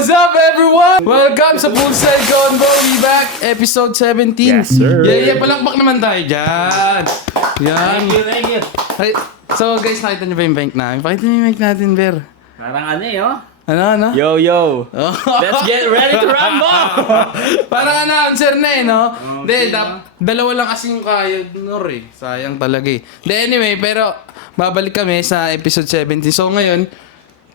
What's up, everyone? Welcome sa Poolside Convo. We back, episode 17. Yes, sir. Yeah, palakpak naman tayo dyan. Yan. Thank you. Ay, so guys, nakita niyo ba yung bank namin? Pakita niyo yung bank natin, Ber. Parang ano eh, oh. Ano? Yo. Let's get ready to rumble! Parang announcer na eh, no? Hindi, dalawa lang kasi yung kaya, Nor eh. Sayang talaga eh. Anyway, pero babalik kami sa episode 17. So ngayon,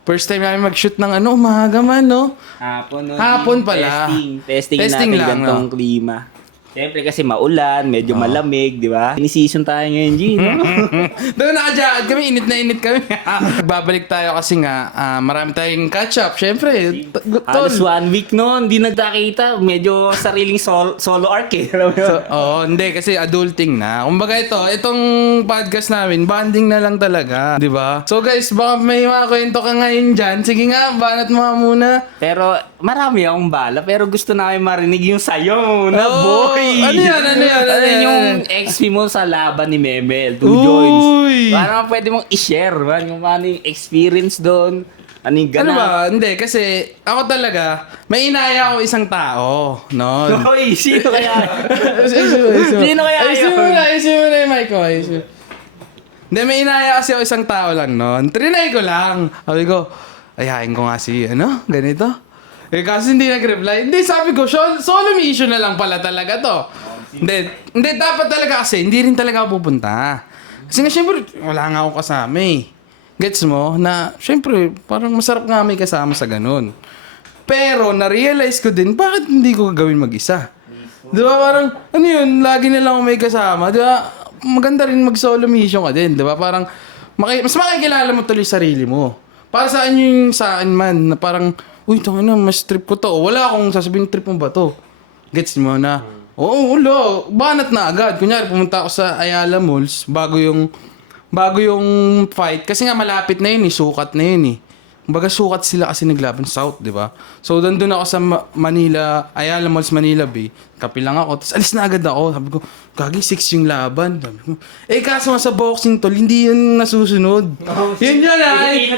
first time namin mag-shoot ng umaga man, no? Hapon pala. Testing natin lang, gantong klima. Siyempre kasi maulan, medyo malamig, di ba? Ini-season tayo ngayon, G, no? Doon naka-jacket kami, init na init kami. Babalik tayo kasi nga, marami tayong catch-up. Siyempre, Halos 1 week noon, hindi nagkakita. Medyo sariling solo arc eh. hindi kasi adulting na. Kumbaga itong podcast namin, bonding na lang talaga, di ba? So guys, baka may mga kwento ka ngayon dyan. Sige nga, banat mo muna. Pero marami akong bala, pero gusto namin marinig yung sayo na boy. Ano yan? Yung XP mo sa laban ni Memel, 2 Uy! joints. Parang pwede mong i-share, man, yung ano yung experience doon. Ano yung Ano ganap. ba? Hindi, kasi ako talaga, may inaya ako isang tao, no? Hoy, sino kaya? Sino kaya yun? Ayusin mo na yung mic ko. Hindi, may inaya kasi ako isang tao lang noon. Trinay ko lang. Sabi ko, ayahin ko nga si, ganito. Kasi hindi nag-reply. Hindi, sabi ko, solo mission na lang pala talaga to. Hindi, dapat talaga kasi, hindi rin talaga ako pupunta. Kasi nga, syempre, wala nga ako kasama eh. Gets mo? Na, syempre, parang masarap nga may kasama sa ganun. Pero, na-realize ko din, bakit hindi ko gagawin mag-isa? Di ba, parang, ano yun, lagi na lang ako may kasama. Di ba, maganda rin mag-solo mission ka din. Di ba, parang, mas makikilala mo tuloy sarili mo. Para saan yung saan man, na parang, uy, tangina, mas trip ko to. Wala akong sasabihin, trip mo ba to? Gets mo na, wala, banat na agad. Kunyari, pumunta ako sa Ayala Malls, bago yung fight. Kasi nga, malapit na yun, sukat na yun eh. Kumbaga, sukat sila kasi naglaban South, di ba? So, dandun ako sa Manila, Ayala Malls, Manila Bay. Kapilang ako, tapos alis na agad ako. Sabi ko, gagi, 6 yung laban. Sabi ko, kaso nga sa boxing tol, hindi yun nasusunod. Yun ay.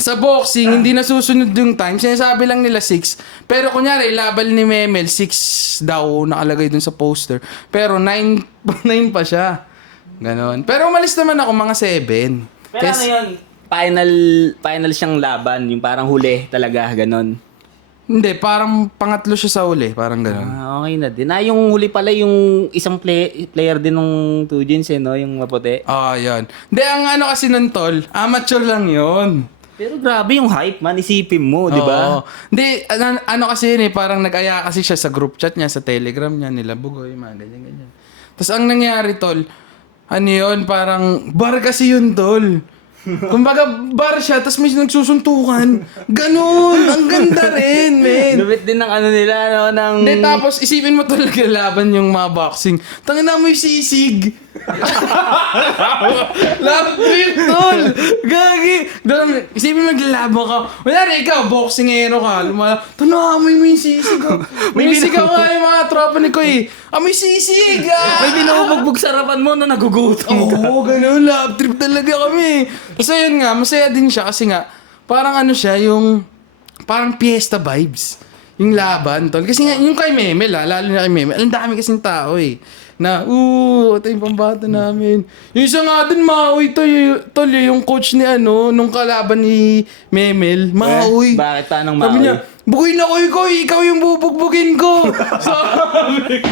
Sa boxing, hindi nasusunod yung time. Sinasabi lang nila 6. Pero kunyari, laban ni Memel, 6 daw nakalagay dun sa poster. Pero 9 pa siya. Ganon. Pero umalis naman ako mga 7. Pero ano yun? Final siyang laban, yung parang huli talaga, ganon. Hindi, parang pangatlo siya sa uli. Parang ganon. Okay na din. Yung huli pala yung isang player din ng 2 Gins no? Yung maputi. Yun. Hindi, ang ano kasi nun tol, amateur lang yun. Pero grabe yung hype, man. Isipin mo, di ba? Hindi, ano kasi yun eh, parang nag-aya kasi siya sa group chat niya, sa Telegram niya, nila Bugoy, mga ganyan. Tapos ang nangyari, tol, ano yun, parang bar kasi yun, tol. Kumbaga, bar siya, tapos may nagsusuntukan. Ganun, ang ganda rin, men. Lupit din ng ano nila, no? Ng... Hindi, tapos isipin mo talaga laban yung mga boxing. Tangin na mo yung sisig. Love trip, tol. Gagi. Isipin mo maglalaban ka. Wala rin ikaw, boxingero ka. Tanamoy mo yung sisig. May sigaw nga yung mga tropa ni Koy. May sisig. May binubugbog sa harapan mo na nagugutom ka. Oo, ganun. Love trip talaga kami. Kasi yun nga, masaya din siya kasi nga, parang ano siya, yung parang fiesta vibes. Yung laban, tol. Kasi nga, yung kay Memel, lalo na kay Memel, ang dami kasing tao eh. Na, ito yung pambata namin. Yung isa nga din, Maui, tol, yung coach ni nung kalaban ni Memel, Maui. Bakit tanong Maui? Sabi niya, bukuin na ko, ikaw yung bubugbugin ko. Sabi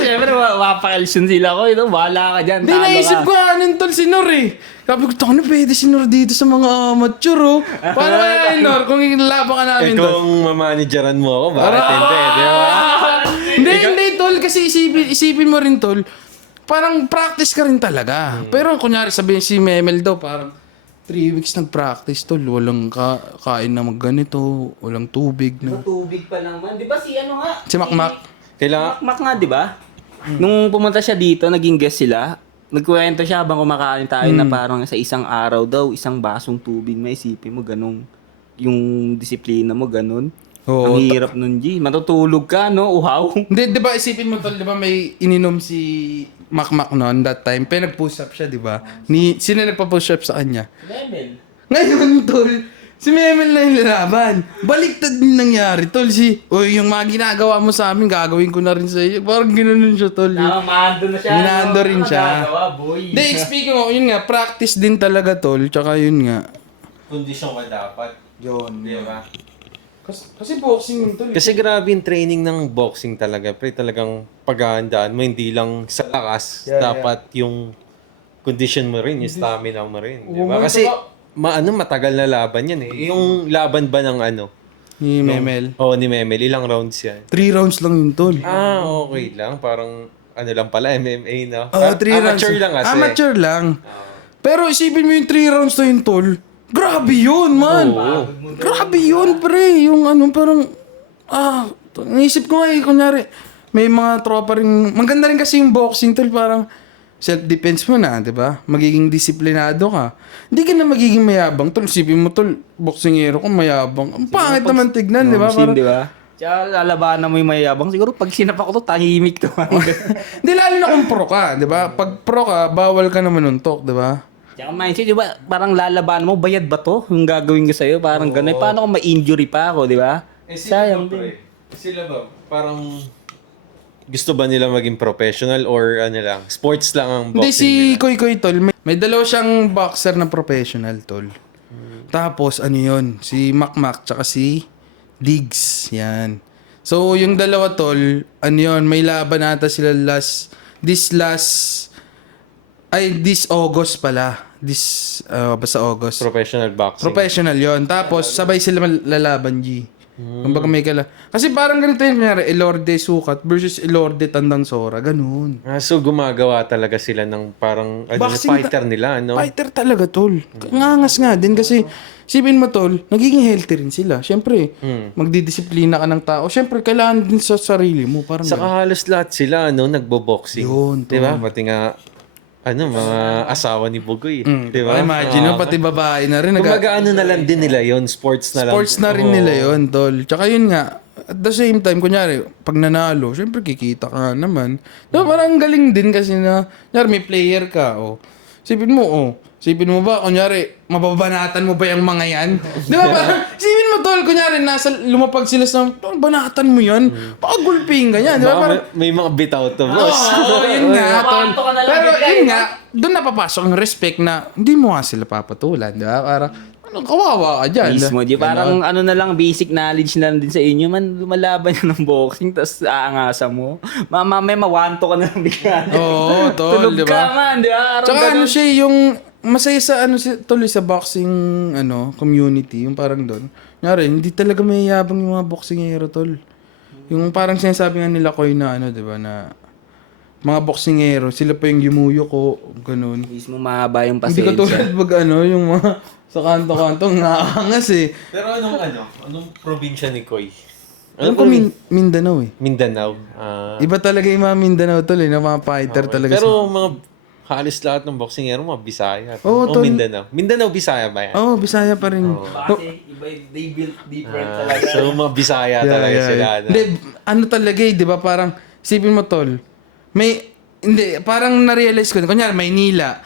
Siyempre, mapakalisyon sila ko. Wala ka dyan. Hindi, naisip ko anong tol si Nor eh. Sabi ko, na pwede si Nor dito sa mga amateur oh. Paano kaya yun, Nor? Kung ilalaban ka namin tol? Kung mamanageran mo ako, bakit hindi? Di ba? Hindi, tol. Kasi isipin mo rin, tol. Parang practice ka rin talaga. Pero kunyari sabihin si Memel daw, parang 3 weeks nag-practice, tol. Walang kain na magganito. Walang tubig. No? Tubig pa lang man. Di ba si ano nga? Si Makmak. Kailangan, Makmak nga, di ba? Nung pumunta siya dito, naging guest sila. Nagkwento siya habang kumakain tayo na parang sa isang araw daw, isang basong tubig, may isipin mo, ganun. Yung disiplina mo, ganun. Oo. Ang hirap nun, G. Matutulog ka, no? Uhaw. Hindi, di ba isipin mo tol, di ba may ininom si Makmak noon that time. Pero nag-push up siya, di ba? Sino nagpa-push up sa kanya? Level. Ngayon, tol, Si Memel na yung lalaban. Baliktad din nangyari, tol. Uy, yung mga ginagawa mo sa amin, gagawin ko na rin sa iyo. Parang ginanon siya, tol. Mando na siya. Minando rin siya. Magagawa, boy. Hindi, speaking of, yun nga, practice din talaga, tol. Tsaka yun nga. Kondisyon ka dapat. Yun. Di ba? Kasi boxing yun, tol. Kasi grabe yung training ng boxing talaga. Pre, talagang paghahandaan mo, hindi lang sa lakas. Dapat yung condition mo rin, yung stamina mo rin. Di ba? Kasi, matagal na laban yan eh. Yung laban ba ng Ni Memel. ni Memel, ilang rounds yan? 3 rounds lang yun, tol. Okay lang. Parang, lang pala, MMA, no? 3 rounds. Amateur lang kasi. Amateur lang. Pero isipin mo yung 3 rounds na yun, tol. Grabe yun, man. Grabe yun, pre. Yung parang, naisip ko nga kunyari, may mga tropa rin, maganda rin kasi yung boxing, tol, parang, self-defense mo na, di ba? Magiging disiplinado ka. Hindi ka na magiging mayabang, tol. Isipin mo, tol, boxingero ko mayabang. Ang pangit naman tignan, di ba? Parang, di ba? Tsaka lalabanan mo yung mayabang. Siguro pag sinapak ko to, tahimik to. Hindi, lalo na kung pro ka, di ba? Pag pro ka, bawal ka na manuntok, di ba? Tsaka mindset, di ba? Parang lalabanan mo, bayad ba to? Yung gagawin ko sa'yo, parang gano'n. Paano kung ma-injury pa ako, di ba? Sayang din. Sila ba? Parang gusto ba nila maging professional or lang? Sports lang ang boxing Hindi, si nila? Koy Koy, tol. May dalawa siyang boxer na professional, tol. Tapos, yun? Si Mac tsaka si Diggs. Yan. So, yung dalawa, tol, yun? May laban ata sila this August pala. Basta August. Professional boxing. Professional yon. Tapos, sabay sila lalaban, G. Kumbaga may kasi parang ganito yun, kunyari, Elorde Sukat versus Elorde Tandang Sora. Ganun. So gumagawa talaga sila ng parang Boxing fighter nila, no? Fighter talaga, tol. Ngangas nga din kasi, sipin mo, tol, nagiging healthy rin sila. Siyempre, magdidisiplina ka ng tao. Siyempre, kailangan din sa sarili mo. Parang Saka halos lahat sila, nagbo-boxing. Yun, tol. Di ba? Pati nga, mga asawa ni Bugoy. Di ba? Imagine mo, pati babae na rin. Kumbaga na lang din nila yon, sports na lang. Sports na rin nila yon, tol. Tsaka yun nga, at the same time, kunyari, pag nanalo, syempre kikita ka nga naman. Diba, parang galing din kasi na, kunyari, may player ka, Sipin mo ba, kunyari, mababanatan mo ba yung mga yan? Di ba, parang, sipin mo, tol, kunyari, lumapag sila sa, banatan mo yan? Pakagulping ka yan, di ba? Parang, May mga bitaw to, boss. yun nga, tol. Pero yun nga, doon napapasok ang respect na, hindi mo nga sila papatulan, di ba? Parang, kawawa ka dyan. Mismo, di parang na lang, basic knowledge na lang din sa inyo, man, lumalaban yun ng boxing, tapos aangasa mo. Mamaya mawanto ka na lang bigla. Oo, tol, Tulog di ka ba? man, di ba? Tsaka siya yung masaya sa tuloy sa boxing community, yung parang doon. Nyari, hindi talaga may yabang yung mga boxingero, tol. Yung parang sinasabi nga nila Koy na 'di ba, na mga boxingero, sila pa yung gimuyo ko, ganun. Mismo mahaba yung Hindi pasensya. ko tulad pag yung mga sa kanto-kanto, ngaangas eh. Pero anong probinsya ni Koy? Alam ko Mindanao eh. Mindanao. Iba talaga yung mga Mindanao, tol, na mga fighter talaga. Pero mga halos lahat ng boxingero, mga Bisaya. Oo, tol. Mindanao. Mindanao, Bisaya ba yan? Bisaya pa rin. Kasi iba, they built different talaga. So, mga Bisaya talaga sila. Hindi, talaga di ba, parang, isipin mo, tol, parang na-realize ko, kunyari, Maynila,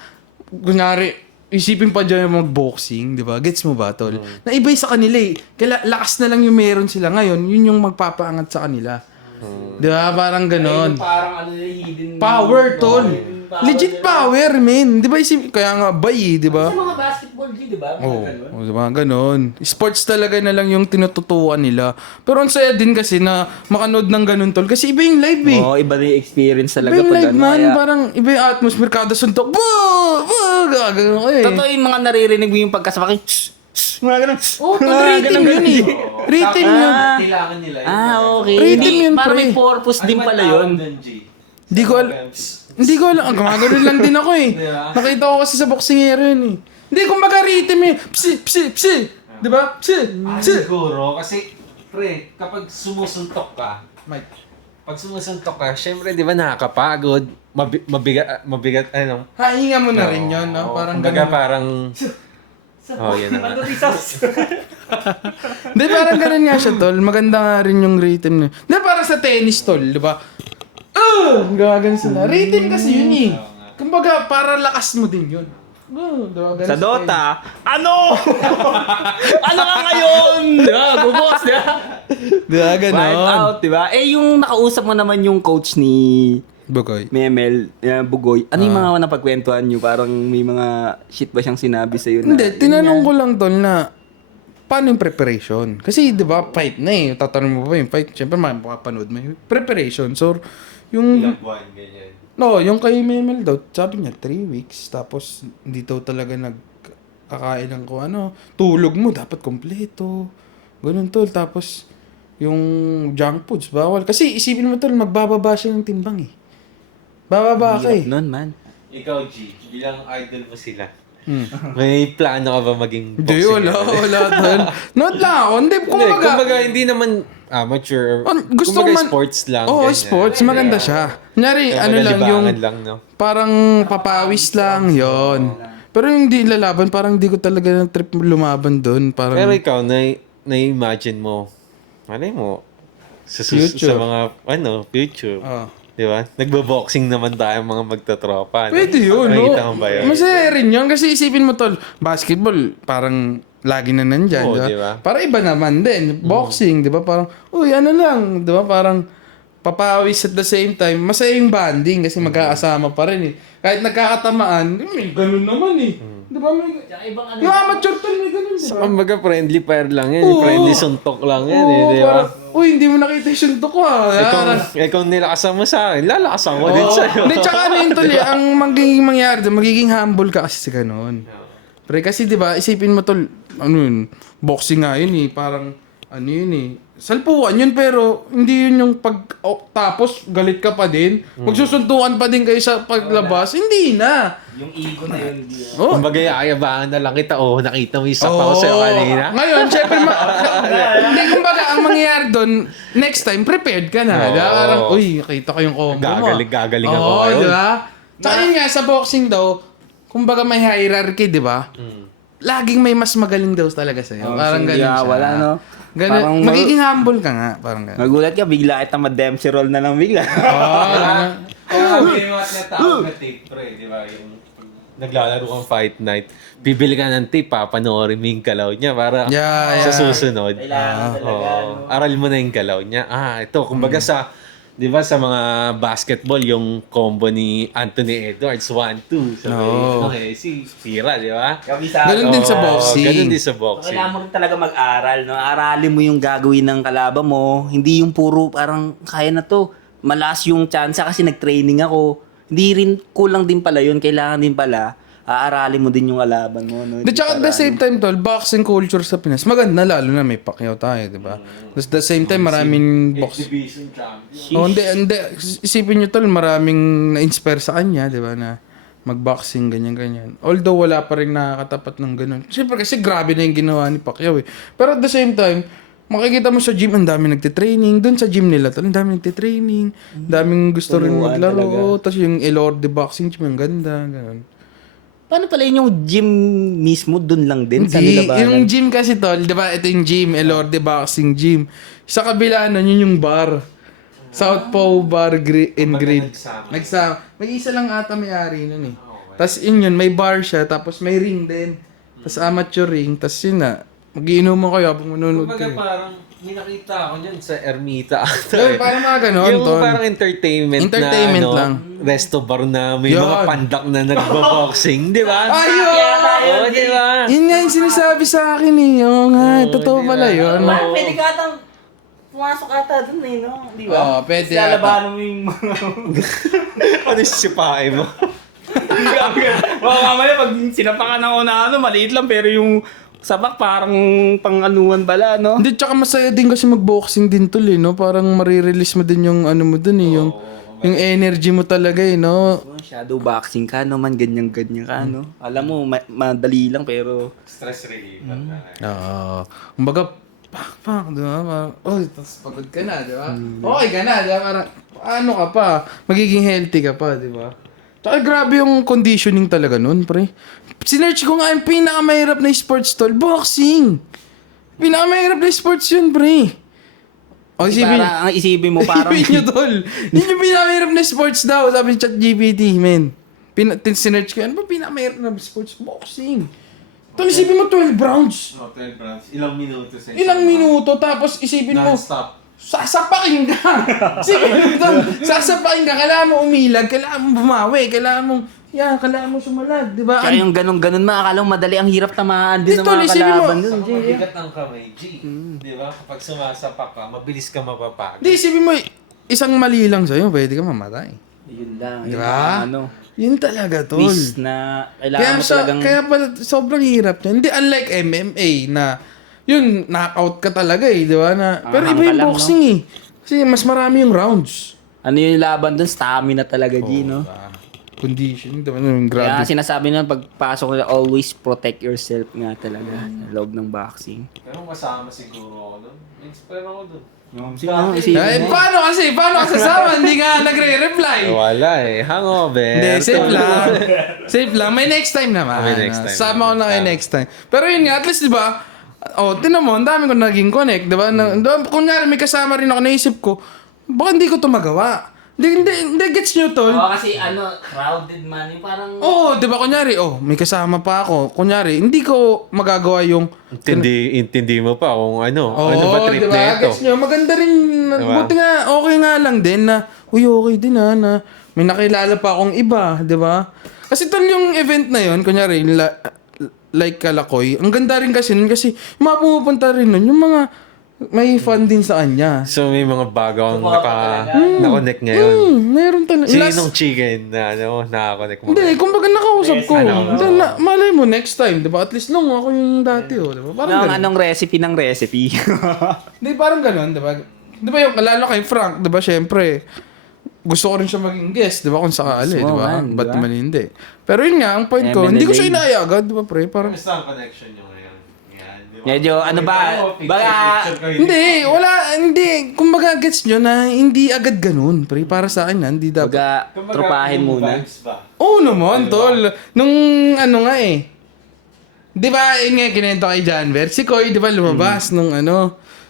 kunyari, isipin pa dyan yung mag-boxing, di ba? Gets mo ba, tol? Na iba sa kanila eh. Kaya lakas na lang yung meron sila ngayon, yun yung magpapaangat sa kanila. Di ba? Parang ganon. Parang hidden Power, tol. Legit power, man. Di ba kaya nga bay, di ba? Sa mga basketball, di ba? Oo, di ba? Ganon. Sports talaga na lang yung tinututuan nila. Pero ang saya din kasi na makanood ng ganon, tol. Kasi iba yung live eh. Oo, iba na yung experience talaga Iba yung pag live, man. kaya- Parang iba yung atmosphere. Kada suntok, gagano ko eh. Totoo yung mga naririnig mo yung pagkasabaki. Mga ganun. Rhythm yun eh. Rhythm yun. Kailangan nila Okay. Rhythm yun, Parang pre. may purpose din pala yun. Hindi ko alam. Gumagano lang din ako eh. Nakita ko kasi sa boxingero yun eh. Hindi, kumbaga rhythm eh. Psi. Di ba? Psi. Siguro, kasi, pre, kapag sumusuntok ka, syempre, di ba nakakapagod, mabigat, Hahinga mo na rin yun, no? Parang kumbaga ganun. parang, yan na nga. Hindi, parang ganun nga siya, tol. Maganda nga rin yung rhythm niya. Hindi, parang sa tennis, tol, di ba? Gagano sila. Rhythm kasi yun eh. Kumbaga, para lakas mo din yun. Diba? Ganun Sa style. Dota, ano? Ano ka ngayon? Diba? Bubos, diba? Diba, Wipe ganon. out, diba? Eh, yung nakausap mo naman yung coach ni Bugoy. Memel, Bugoy, ano yung mga napagkwentuhan nyo? Parang may mga shit ba siyang sinabi sa'yo na? Hindi, tinanong ko lang tol na paano yung preparation? Kasi di ba fight na eh. Tatanong mo ba yung fight? Siyempre makapanood mo yung preparation. So, yung... Ilang buwan, ganyan. No, yung kay Memel daw, sabi niya 3 weeks. Tapos, hindi daw talaga nagkakain ng kung ano. Tulog mo, dapat kompleto. Ganun tol. Tapos, yung junk foods, bawal. Kasi isipin mo tol, magbababa siya ng timbang eh. Bababa ka eh. Hirap nun, man. Ikaw, G, bilang idol mo sila. May plano ka ba maging Hindi, boxing? wala tol. Not lang ako. Hindi, Kumbaga, hindi naman amateur. Gusto kumbaga, ko man... sports lang. Oo, ganyan. sports. Maganda siya. Kunyari, Kaya ano lang yung... libangan lang, no? Parang papawis lang, yon. Pero yung hindi lalaban, parang hindi ko talaga ng trip lumaban doon. Parang... Pero ikaw, na-imagine mo, malay mo, sa Future. mga, future. Ah. Di ba? Nagbo-boxing naman tayo mga magtatropa. No? Pwede yun, no? Nakita mo ba yun? Masaya rin yun. Kasi isipin mo tol, basketball, parang lagi na nandyan, Oo, di di ba? ba? Para iba naman din. Boxing, di ba? Parang, uy, ano lang, di ba? Parang papawis at the same time. Masaya yung banding kasi magkakasama pa rin eh. Kahit nagkakatamaan, may ganun naman eh. Di ba? May... Yung amateur tol, may ganun, di ba? Kumbaga, friendly fire lang yan. Oo. Friendly suntok lang yan, Oo, di ba? parang, uy, hindi mo nakita yung suntok ko ah. Ikaw nilakasan mo sa akin, lalakasan ko din sa'yo. Hindi, tsaka ano yun tol, ang magiging mangyari doon, magiging humble ka kasi sa ganun. Pre, kasi di ba isipin mo tol, ano yun, boxing nga yun eh, parang, ano yun eh, salpuan yun pero hindi yun yung tapos galit ka pa din, magsusuntukan pa din kayo sa paglabas, hindi na. Yung ego na yun. Oh. Kumbaga, ayabangan na lang kita. Nakita mo yung sapaw sa'yo kanina. Ngayon, syempre, hindi, kumbaga, ang mangyayari doon, next time, prepared ka na. Diba? Parang, uy, nakita ko yung combo mo. Gagaling ako Oo, ngayon. diba? Tsaka yun nga, sa boxing daw, kumbaga may hierarchy, di ba? Laging may mas magaling daw talaga sa'yo. Parang hindi ganun siya. wala, no? Ganun, Parang magiging humble ka nga. Parang ganun. Magulat ka, bigla kita ma-Dempsey roll na lang bigla. Sabi yung mga tinatawag na tape, pre, di ba? Yung naglalaro kang fight night, bibili ka ng tape, papanoorin mo yung galaw niya para Yeah, sa yeah. susunod. Kailangan talaga, no? Aral mo na yung galaw niya. Ito, kumbaga sa, di ba sa mga basketball, yung combo ni Anthony Edwards, 1-2. So, si Pira, di ba? Ganun din sa boxing. Ganun din sa boxing. Kailangan mo rin talaga mag-aral, no? Aralin mo yung gagawin ng kalaban mo. Hindi yung puro parang kaya na to. Malas yung chance kasi nag-training ako. Hindi rin kulang din pala yun. Kailangan din pala aaralin mo din yung kalaban mo. No? At saka at the same time, tol, boxing culture sa Pinas, maganda lalo na may Pacquiao tayo, di ba? At the same time, maraming Division champion. Oh, hindi. Isipin nyo tol, maraming na-inspire sa kanya, di ba, na mag-boxing, ganyan-ganyan. Although wala pa rin nakakatapat ng ganun. Siyempre kasi grabe na yung ginawa ni Pacquiao eh. Pero at the same time, makikita mo sa gym, ang dami nagtitraining. Doon sa gym nila, tol, ang dami nagtitraining. Ang daming gusto rin Tunuan maglaro. Tapos yung Elorde Boxing Gym, ang ganda, ganun. Paano pala yun yung gym mismo doon lang din sa Hindi, nilabanan? yung gym kasi tol, di ba, ito yung gym, Elorde Boxing Gym. Sa kabila nun, yun yung bar. Southpaw Bar and Grill. Nagsama. May isa lang ata may-ari nun eh. Tapos yun, may bar siya, tapos may ring din. Tapos amateur ring, tapos yun na. Magiinuman kayo habang manonood Kumbaga kayo. parang may nakita ako dyan sa Ermita. Yun, parang mga ganon, Yung tol. parang entertainment Entertainment na, lang. resto bar na may Yun. mga pandak na nagbo-boxing, di ba? Ayun! Oo, di ba? Yun nga yung sinasabi sa akin eh. Oo nga, totoo pala yun. Parang pwede ka atang pumasok ata doon eh, no? Di ba? Oo, pwede Tapos ata. lalabanan mo yung mga... Ano yung sipahe mo? Baka mamaya pag sinapakan ng una maliit lang pero yung sabak parang pang-anuan bala, no? Hindi, tsaka masaya din kasi mag-boxing din tol eh, no? Parang marirelease mo din yung ano mo dun eh, yung energy mo talaga eh, no? Shadow boxing ka naman, ganyan-ganyan ka, no? Alam mo, madali lang pero... Stress relief. Oo. Kumbaga, pak, di ba? Parang, oh, tapos pagod ka na, di ba? Okay ka na, di ba? Parang, ano ka pa? Magiging healthy ka pa, di ba? Tsaka grabe yung conditioning talaga nun, pre. Sinearch ko nga yung pinakamahirap na sports tol, boxing. Pinakamahirap na sports yun, pre. O, isipin, Para, ang isipin mo parang... isipin nyo, tol. Yun yung pinakamahirap na sports daw, sabi ni ChatGPT, men. sinerch ko, ano ba pinakamahirap na sports? Boxing. Tol, isipin mo 12 rounds. 12 rounds. Ilang minuto sa Ilang minuto, tapos isipin mo, Non-stop. sasapakin ka. Sige, tol, sasapakin ka. Kailangan mo umilag, kailangan mo bumawi, kailangan mo sumalag, di ba? Kaya yung ganun-ganun akala mo madali, ang hirap tamaan din ng Tol, mga isipin mo, kalaban dun, Jay. Mabigat ang kamay, G. Di ba? Kapag sumasapak ka, mabilis ka mapapagod. Hindi, isipin mo, isang mali lang sa'yo, pwede ka mamatay. Yun lang. Di yun ba? ang Ano, Yun talaga, tol. twist na kailangan mo talagang... Kaya pala, sobrang hirap niya. Hindi, unlike MMA na, yun, knockout ka talaga eh, di ba? Pero iba hang ka yung lang, boxing eh. Kasi mas marami yung rounds. Ano yung laban dun? Stamina talaga, G, no? Condition, di ba? Yung Kaya grabe. sinasabi nila, pagpasok nila, always protect yourself nga talaga sa loob ng boxing. Pero kasama siguro ako doon. Inspire ako doon. Siguro, isipin Eh, mo. paano kasi? Paano ka sasama? Hindi nga nagre-reply. Wala eh. Hangover. Hindi, safe lang. Safe lang. May next time naman. May next time Sama ko naman. na kayo next time. Pero yun nga, at least, di ba? Tinan mo, ang dami ko naging connect, di ba? Kunyari, may kasama rin ako, naisip ko, baka hindi ko to magawa. Hindi, gets nyo, tol? Oo, kasi crowded man. Yung parang... Oo, di ba? Kunyari, may kasama pa ako. Kunyari, hindi ko magagawa yung... Intindi mo pa kung ano. Oo, ano ba trip di na ba? ito? Gets nyo, maganda rin. Diba? Buti nga, okay nga lang din na, okay din na may nakilala pa akong iba, di ba? Kasi tol, yung event na yun, kunyari, like Kalakoy, ang ganda rin kasi nun kasi mga pumupunta rin nun, yung mga may fan din sa kanya. So may mga bago ang talaga. na-connect ngayon. Meron talaga. Sinong chicken na nakakonect mo? Hindi, kumbaga nakausap ko. ano, Then, malay mo next time, di ba? At least nung ako yung dati, di ba? Parang ganun. Anong recipe ng recipe? Hindi, parang ganun, di ba? Di ba yung, lalo kay Frank, di ba, syempre, gusto ko rin siya maging guest, di ba, kung sakali, di Oo, ba? man, di Ba't ba? naman hindi? Pero yun nga, ang point ko, hindi ko siya inaya agad, di ba, pre? Parang, Kamusta ang connection nyo ngayon? Yan, di ba? Medyo, ano ba, hindi, kumbaga gets nyo na hindi agad ganun, pre. Para sa akin, hindi dapat. Baga, tropahin muna. Oo naman, tol. Nung ano nga eh. Di ba, yun nga, kinento kay Janver. Si Koy, di ba, lumabas nung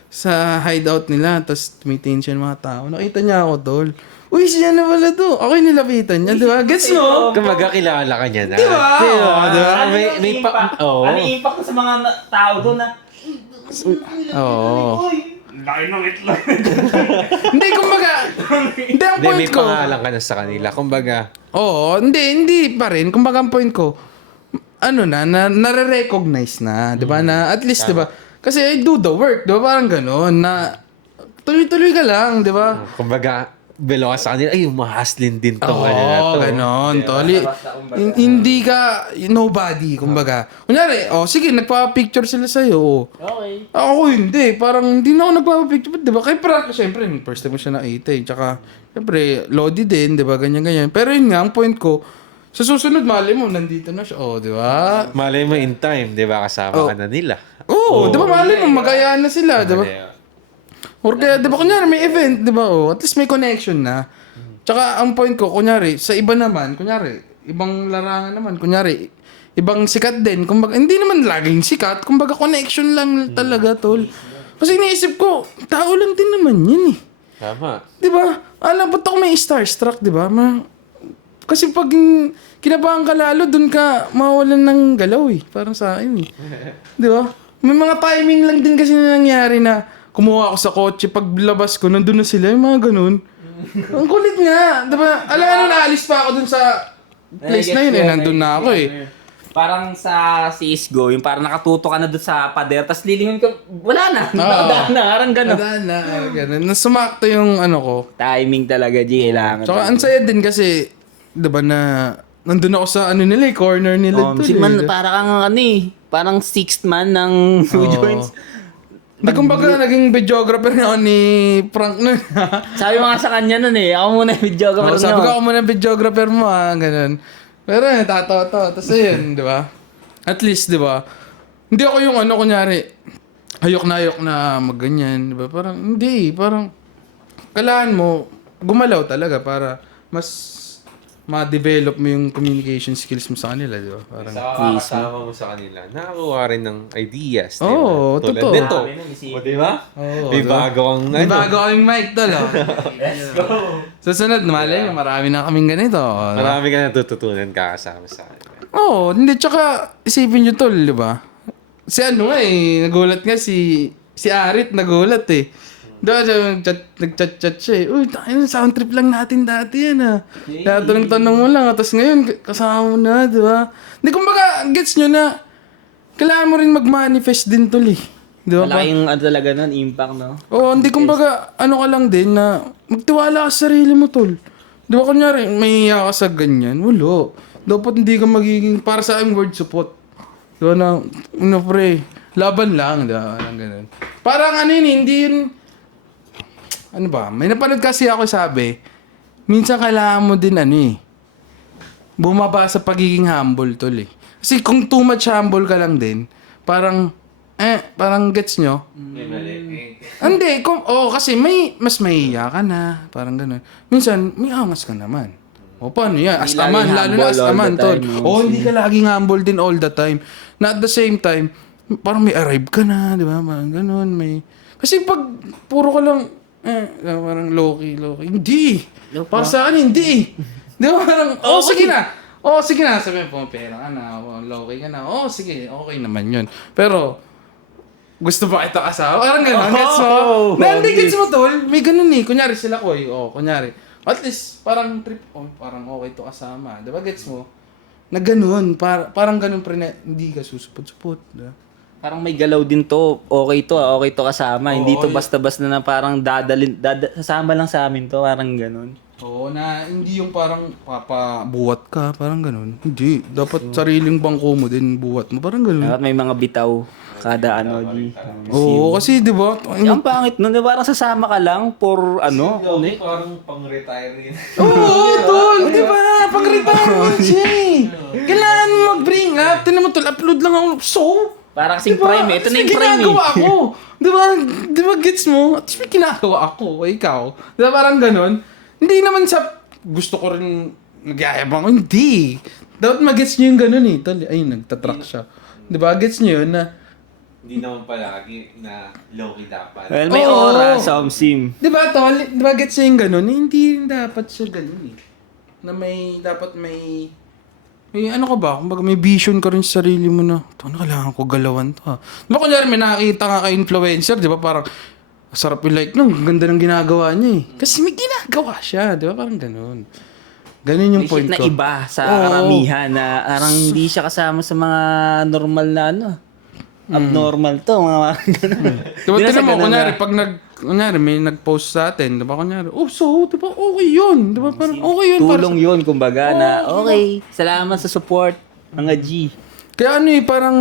sa hideout nila. Tapos tumitingin siya ng mga tao. Nakita niya ako, tol. Uy, siya na pala to. Ako yung nilapitan niya, di ba? Gets mo? Kumbaga kilala ka niya na. Di ba? Di ba? Ano yung impact? Oo. Ano yung impact sa mga tao doon na, Oo. laki ng itlog. Hindi, kumbaga, hindi ang Hindi, point may ko. pangalan ka na sa kanila. Kumbaga, Oo, hindi pa rin. Kumbaga ang point ko, nare-recognize na, 'di ba? Na at least 'di ba? Kasi I do the work, 'di ba? Parang gano'n na tuloy-tuloy ka lang, 'di ba? kumbaga, below ka sa kanila, ay, umahaslin din to. Oo, ano na to. gano'n, toli. Hindi ka nobody, kumbaga. Kunyari, sige, nagpa-picture sila sa'yo. Okay. Ako hindi, parang hindi na ako nagpapapicture, di ba? Kaya parang, syempre, first time mo siya nakita eh. Tsaka, syempre, Lodi din, di ba? Ganyan-ganyan. Pero yun nga, ang point ko, sa susunod, mali mo, nandito na siya. Oh, di ba? Malay mo in time, di ba, kasama ka na nila. Oo, di ba? Mali mo, magayaan na sila, di ba? Or kaya, di ba, kunyari, may event, di ba? At least may connection na. Tsaka, ang point ko, kunyari, sa iba naman, kunyari, ibang larangan naman, kunyari, ibang sikat din. Kumbaga, hindi naman laging sikat. Kumbaga, connection lang talaga, tol. Kasi iniisip ko, tao lang din naman yun eh. Tama. Di ba? Ba't ako may starstruck, di ba? Kasi pag kinabahan ka lalo, dun ka mawalan ng galaw eh. Parang sa akin eh. Di ba? May mga timing lang din kasi na nangyari na kumuha ako sa kotse, paglabas ko, nandun na sila, yung mga ganun. Ang kulit nga. Di ba? Naalis pa ako dun sa place na yun eh. Nandun na ako eh. Parang sa CSGO, yung parang nakatuto ka na doon sa pader, tapos lilingon ka, wala na, nakadaan na, parang gano'n. Nadaan na, ganun. Nasumakto yung ano ko. Timing talaga, G, kailangan. Tsaka ang saya din kasi, di ba na, nandun ako sa ano nila eh, corner nila doon Si man, para kang parang sixth man ng Two Joints. Hindi, kumbaga, naging videographer na ako ni Frank nun. Sabi mo nga sa kanya nun ako muna yung videographer nyo. Sabi ko, ako muna videographer mo ganun. Pero tatawa to. Tapos ayun, di ba? At least, di ba? Hindi ako yung kunyari, ayok na magganyan, di ba? Parang, hindi, parang, kailangan mo, gumalaw talaga para mas ma-develop mo yung communication skills mo sa kanila, di ba? Parang, Sa kakasama mo sa kanila, nakakuha rin ng ideas. di ba? Oo, Tulad totoo. nito. Dami nun, isipin O, di ba? Oo, May di ba? bago ang May bago kaming mic tol, oh. Let's go! Susunod, malay nyo, marami na kaming ganito. Oh, Marami ka natututunan kakasama sa kanila. Oo, hindi, tsaka isipin nyo tol, di ba? Si ano nga nagulat nga si Arit, nagulat eh. Diba, nag-chat siya eh. Uy, tayo sound trip lang natin dati yan ah. Tanong mo lang, tapos ngayon, kasama mo na, di ba? Hindi, kumbaga, gets nyo na, kailangan mo rin mag-manifest din tol eh. Di ba? Malaking talaga nun, impact, no? Oo, hindi, kumbaga, ano ka lang din na, magtiwala ka sa sarili mo tol. Di ba, kunyari, may iya ka sa ganyan, wala. Dapat hindi ka magiging, para sa aking word support. Di ba na, pre, laban lang, di ba? Parang ganun. Parang ano yun, hindi yun, ano ba, may napanood kasi ako sabi, minsan kailangan mo din bumaba sa pagiging humble tol eh. Kasi kung too much humble ka lang din, parang gets nyo? May mali. Hindi, kasi mas mahiya ka na, parang ganun. Minsan, may angas ka naman. O paano yan? As Hindi a man, laging lalo na as humble a all man, the tol. time, no? O hindi ka laging humble din all the time. Na at the same time, parang may arrive ka na, di ba? Parang ganun, may... Kasi pag puro ka lang, parang low-key. Hindi. Para sa akin, hindi. Di ba parang, sige na. Sige na. Sabi mo, pera ka na, low-key ka na. Sige, okay naman yun. Pero, gusto ba kita kasama? Parang gano'n, gets mo? Hindi, gets mo, tol. May ganun eh. Kunyari sila ko kunyari. At least, parang trip, parang okay to kasama. Diba, gets mo? Na ganun, parang ganun pre na hindi ka susupot-supot. Diba? Parang may galaw din to. Okay to kasama. Hindi to basta-basta na parang sasama lang sa amin to. Parang ganun. Oo, na hindi yung parang papabuhat ka, parang ganun. Hindi. Dapat sariling bangko mo din buhat mo, parang ganun. Dapat may mga bitaw kada G. Oo, kasi di ba? Ang pangit nun. Parang sasama ka lang for Parang pang-retire yun. Oo, tol! Di ba? Pag-retirement siya eh. Kailangan mo mag-bring up. Tinan mo tol, upload lang ako. So? parang kasing prime. Ito na yung prime ginagawa ako. Di ba gets mo? At least may ginagawa ako. Ikaw. Di ba parang ganun? Hindi naman sa gusto ko rin nagyayabang ko. Hindi. Dapat mag-gets nyo yung ganun eh. Tol, ayun, nagtatrack siya. Di ba? Gets nyo yun na Hindi naman palagi na low-key dapat. Well, may Oo. oras, sim. Di ba, tol? Di ba gets nyo yung ganun? Hindi dapat siya ganun eh. Na dapat may ano ka ba? Kumbaga may vision ka rin sa sarili mo na, ano kailangan ko galawan to ha? Di ba kunyari may nakakita ka ka-influencer, di ba parang, sarap yung like nung, ganda ng ginagawa niya eh. Kasi may ginagawa siya, di ba? Parang ganun. Ganun yung May point shit na ko. iba sa karamihan na parang hindi siya kasama sa mga normal na abnormal to, mga ganun. Diba, Di na sa tinan mo, ganun kunyari, na- pag kunyari, may nag-post sa atin, diba, kunyari, diba, okay yun, diba, parang okay yun. Tulong yun, kumbaga, na okay, salamat sa support, mga G. Kaya ano parang,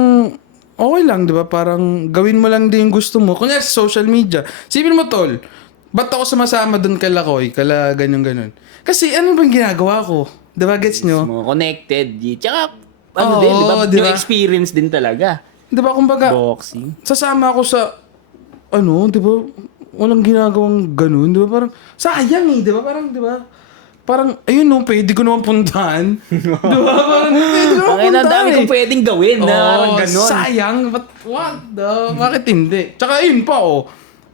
okay lang, diba, parang gawin mo lang din yung gusto mo. Kunyari, sa social media, sipin mo, tol, ba't ako sumasama dun kala Koy, kala ganyan-ganon? Kasi ano bang ginagawa ko? Diba, gets nyo? Mo connected, G. Tsaka, ano Oo, din, di ba? diba? Yung experience din talaga. Diba, kumbaga, Boxing. sasama ako sa, diba, walang ginagawang ganun, diba, parang, sayang eh, diba, parang, ayun no, pwede ko naman puntahan. diba, parang, pwede ko naman Ang ina, puntahan dami kong pwedeng gawin na parang Oo, ganun. sayang, bakit hindi? Tsaka yun pa,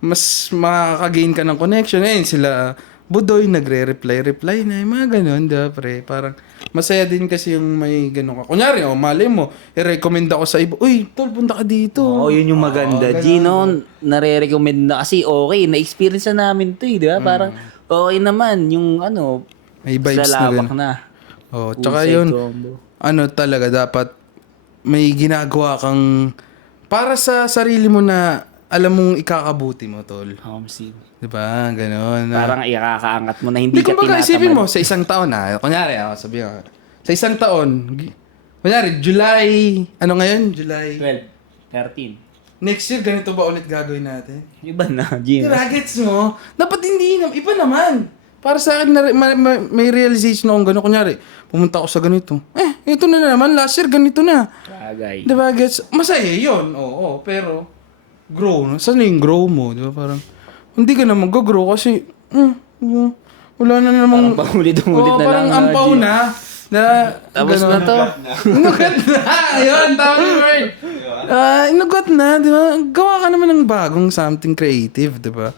mas makakagain ka ng connection. Ayun, sila, Budoy, nagre-reply na, yung mga ganun, diba, pre, parang, masaya din kasi yung may ganun ka. Kunyari, malay mo, i-recommend ako sa iba, uy, tol, punta ka dito. Oo, yun yung maganda. G, no? Nare-recommend na kasi okay, na-experience na namin to di ba? Parang okay naman yung May vibes sa na lawak ganun. na. Tsaka Husay yun, combo. talaga, dapat may ginagawa kang, para sa sarili mo na, alam mong ikakabuti mo, tol. Homesick. Diba? Ganon. Parang ikakaangat mo na hindi Hindi, ka kumbaga, tinatamad. isipin mo, sa isang taon kunyari, sabi ko, sa isang taon, kunyari, July, ano ngayon? July. 12, 13. Next year, ganito ba ulit gagawin natin? Iba na, G. Diba, gets mo? Dapat hindi, iba naman. Para sa akin, may realization akong gano'n. Kunyari, pumunta ako sa ganito. Ito na naman, last year, ganito na. Bagay. Diba, gets? Masaya yun, oo, pero, grow, saan yung grow mo? Diba, parang, hindi ka na mag-grow kasi, Wala na namang... Parang paulit-ulit na parang lang, ampaw G. na Tapos ganun. na to. Inugat na. Ayun, tama yung word. Inugat na, di ba? Gawa ka naman ng bagong something creative, di ba?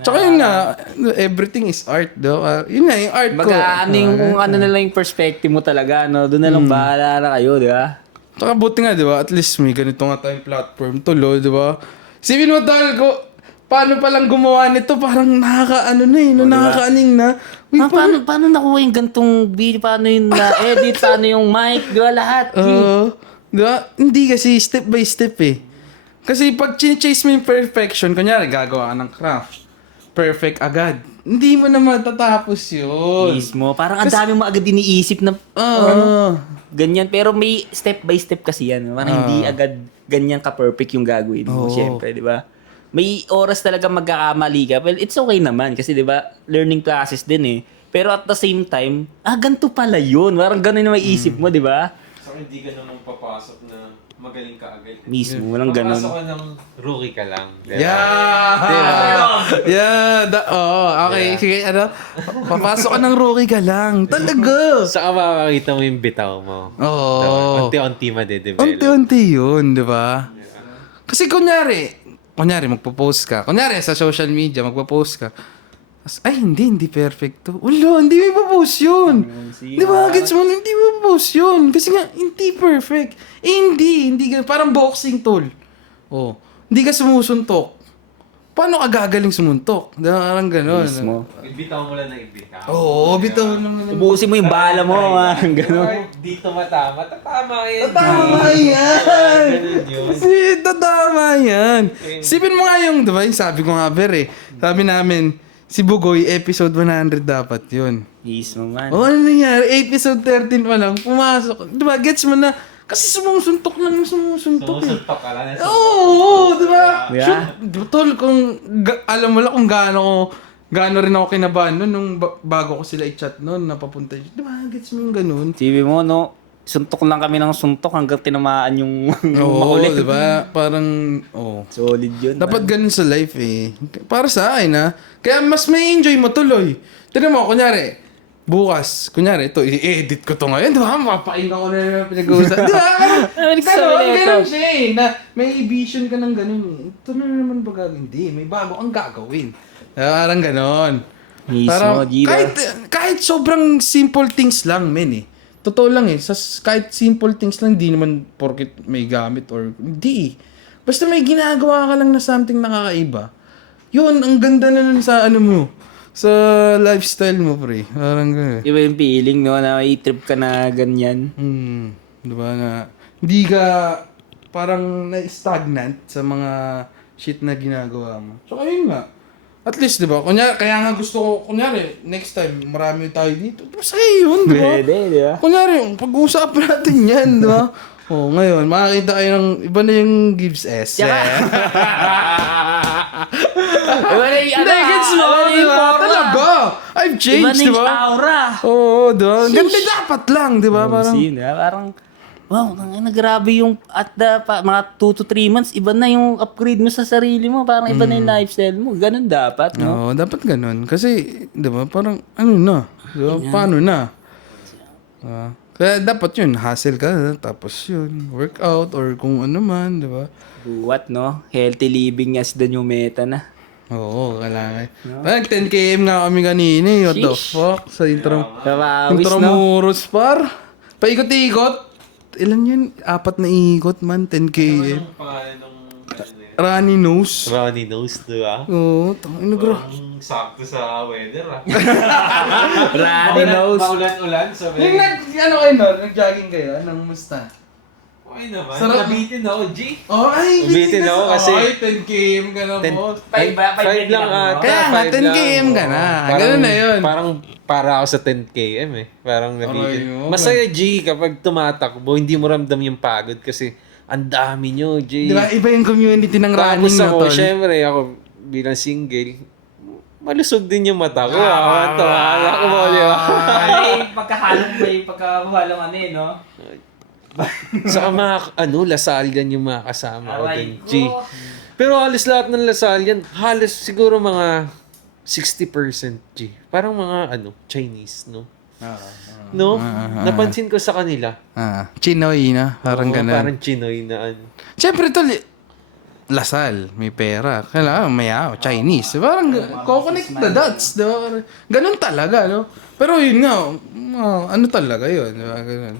Tsaka yun nga, everything is art, di ba? Yun nga, yung art ko. Ano yung kung ano na lang yung perspective mo talaga, no? Doon na lang bahala na kayo, di ba? Tsaka buti nga, di ba? At least may ganito nga tayong platform tuloy, di ba? Sipin mo, tol, paano palang gumawa nito? Parang nakakaano na eh, nakakaaning na. Uy, Paano nakuha yung gantong video? Paano yung na-edit? Paano yung mic? Di ba lahat? di ba? Hindi kasi step by step eh. Kasi pag chase mo yung perfection, kunyari gagawa ka ng craft, perfect agad. Hindi mo na matatapos yun. Mismo. Parang ang dami mo agad iniisip na ganyan. Pero may step by step kasi yan. Parang hindi agad ganyan ka-perfect yung gagawin mo. Siyempre, di ba? May oras talaga magkakamali ka. Well, it's okay naman kasi 'di ba, learning classes din eh. Pero at the same time, ganito pala 'yun. Parang ganun na maiisip mo, 'di ba? So, hindi ka naman papasok na magaling ka agad. Mismo, walang ganun. Papasok ka ng rookie ka lang. Diba? Okay, sige, ano? Papasok ka ng rookie ka lang. Talaga. Saka makakita mo yung bitaw mo. Oo. Diba? Unti-unti ma-develop. Unti-unti yun, di ba? Kasi kunyari, magpo-post ka. Kunyari, sa social media, magpo-post ka. Hindi perfect to. Wala, hindi may post yun. Di ba? Gets mo, hindi may post yun. Kasi nga, hindi perfect. Hindi ka, parang boxing tool. Hindi ka sumusuntok. Paano ka gagaling sumuntok? Di ba? Parang gano'n. Mismo. Ibitaw mo lang na ibitaw. Oo, bitaw naman. Ubusin mo yung bala mo, ganun. Dito matama. Tatama yan. Tatama yan! Ganun yun. Kasi tatama yan. Sipin mo nga yung, di ba, yung sabi ko nga, sabi namin, si Bugoy, episode 100 dapat yun. Mismo man. Ano nangyari? Episode 13 pa lang, pumasok. Di ba, gets mo na, kasi sumusuntok lang yung sumusuntok eh. Sumusuntok ka lang. Oo, di ba? Yeah. Tol, kung alam mo lang kung gaano rin ako kinabahan nun nung bago ko sila i-chat nun, napapunta yun. Di ba, gets mo yung ganun? Sabi mo, no? Suntok lang kami ng suntok hanggang tinamaan yung Oo, mahuli. di ba? Parang, Solid yun. dapat ganun sa life eh. Para sa akin ha. Kaya mas may enjoy mo tuloy. Tignan mo, kunyari, bukas, ito, i-edit ko to ngayon. Di ba? Mapapain ako na pinag-uusap. Di ba? Ganun siya eh. Na may vision ka ng ganun eh. Ito na naman ba gagawin? Hindi, may bago kang gagawin. Parang ganun. Mismo, Parang, Gila. kahit sobrang simple things lang, men eh. Totoo lang eh. Kahit simple things lang, di naman porket may gamit or hindi. Basta may ginagawa ka lang na something nakakaiba. Yun, ang ganda na nun sa ano mo. Sa lifestyle mo, pre. Parang gano'n. Iba yung feeling, no? Na may trip ka na ganyan. Diba na, hindi ka parang na-stagnant sa mga shit na ginagawa mo. So, ayun nga. At least, diba? Kaya nga gusto ko, next time, marami tayo dito. Masaya yun, diba? Pwede, di ba? Kunyari, pag-uusapan natin yan, diba? Ngayon, makakita kayo ng iba na yung Gibbs S. Iba na yung Hindi, gets mo, diba? Talaga. I've changed, Iba na yung diba? aura. Oo, diba? Ganda dapat lang, diba? Parang, Parang, wow, grabe yung at mga 2 to 3 months, iba na yung upgrade mo sa sarili mo. Parang iba na yung lifestyle mo. Ganun dapat, no? Oo, dapat ganun. Kasi, diba, parang, ano na? Diba? Paano na? Kaya dapat yun, hustle ka, tapos yun, workout, or kung ano man, diba? What, no? Healthy living as the new meta na. Oo, kailangan. Parang 10 km nga kami kanina eh. What the Sheesh. fuck? Sa Kapawis, Intramuros, par. Paikot-ikot. Ilan yun? 4 na ikot man, 10 km. Anong pangalan ng Runny nose. Ronnie Nose, diba? Oo, ino Ang sakto sa weather, ah. Runny nose. Maulan-ulan, sabi. Yung ano kayo no? Nag-jogging kayo? Anong musta? Okay naman. Sarap. Nabitin ako, G. Bitin ako kasi- Ay, 10 km ka na po. 5 lang ata. Kaya nga, 5 10 lang. km ka na. Parang- Ganun na yun. Parang para ako sa 10 km eh. Parang nabitin. yun. Masaya, G, kapag tumatakbo, hindi mo ramdam yung pagod kasi ang dami nyo, G. Di ba? Iba yung community ng running Tapos na ako, tol. syempre, ako bilang single, malusog din yung mata ko. Tawa ko mo, di ba? May pagkahalong ano eh, no? Saka mga, lasalyan yung mga kasama ko Aray dun, G. Pero halos lahat ng lasalyan, halos siguro mga 60% G. Parang mga Chinese, no? No? Napansin ko sa kanila. Chinoy na. Parang Oo, ganun. Parang Chinoy na Siyempre, tol, Lasal, may pera. Kailangan maya, Chinese. Parang connect the dots. Diba? Parang ganun talaga, no? Pero yun nga, ano talaga yun. Diba? Ganun.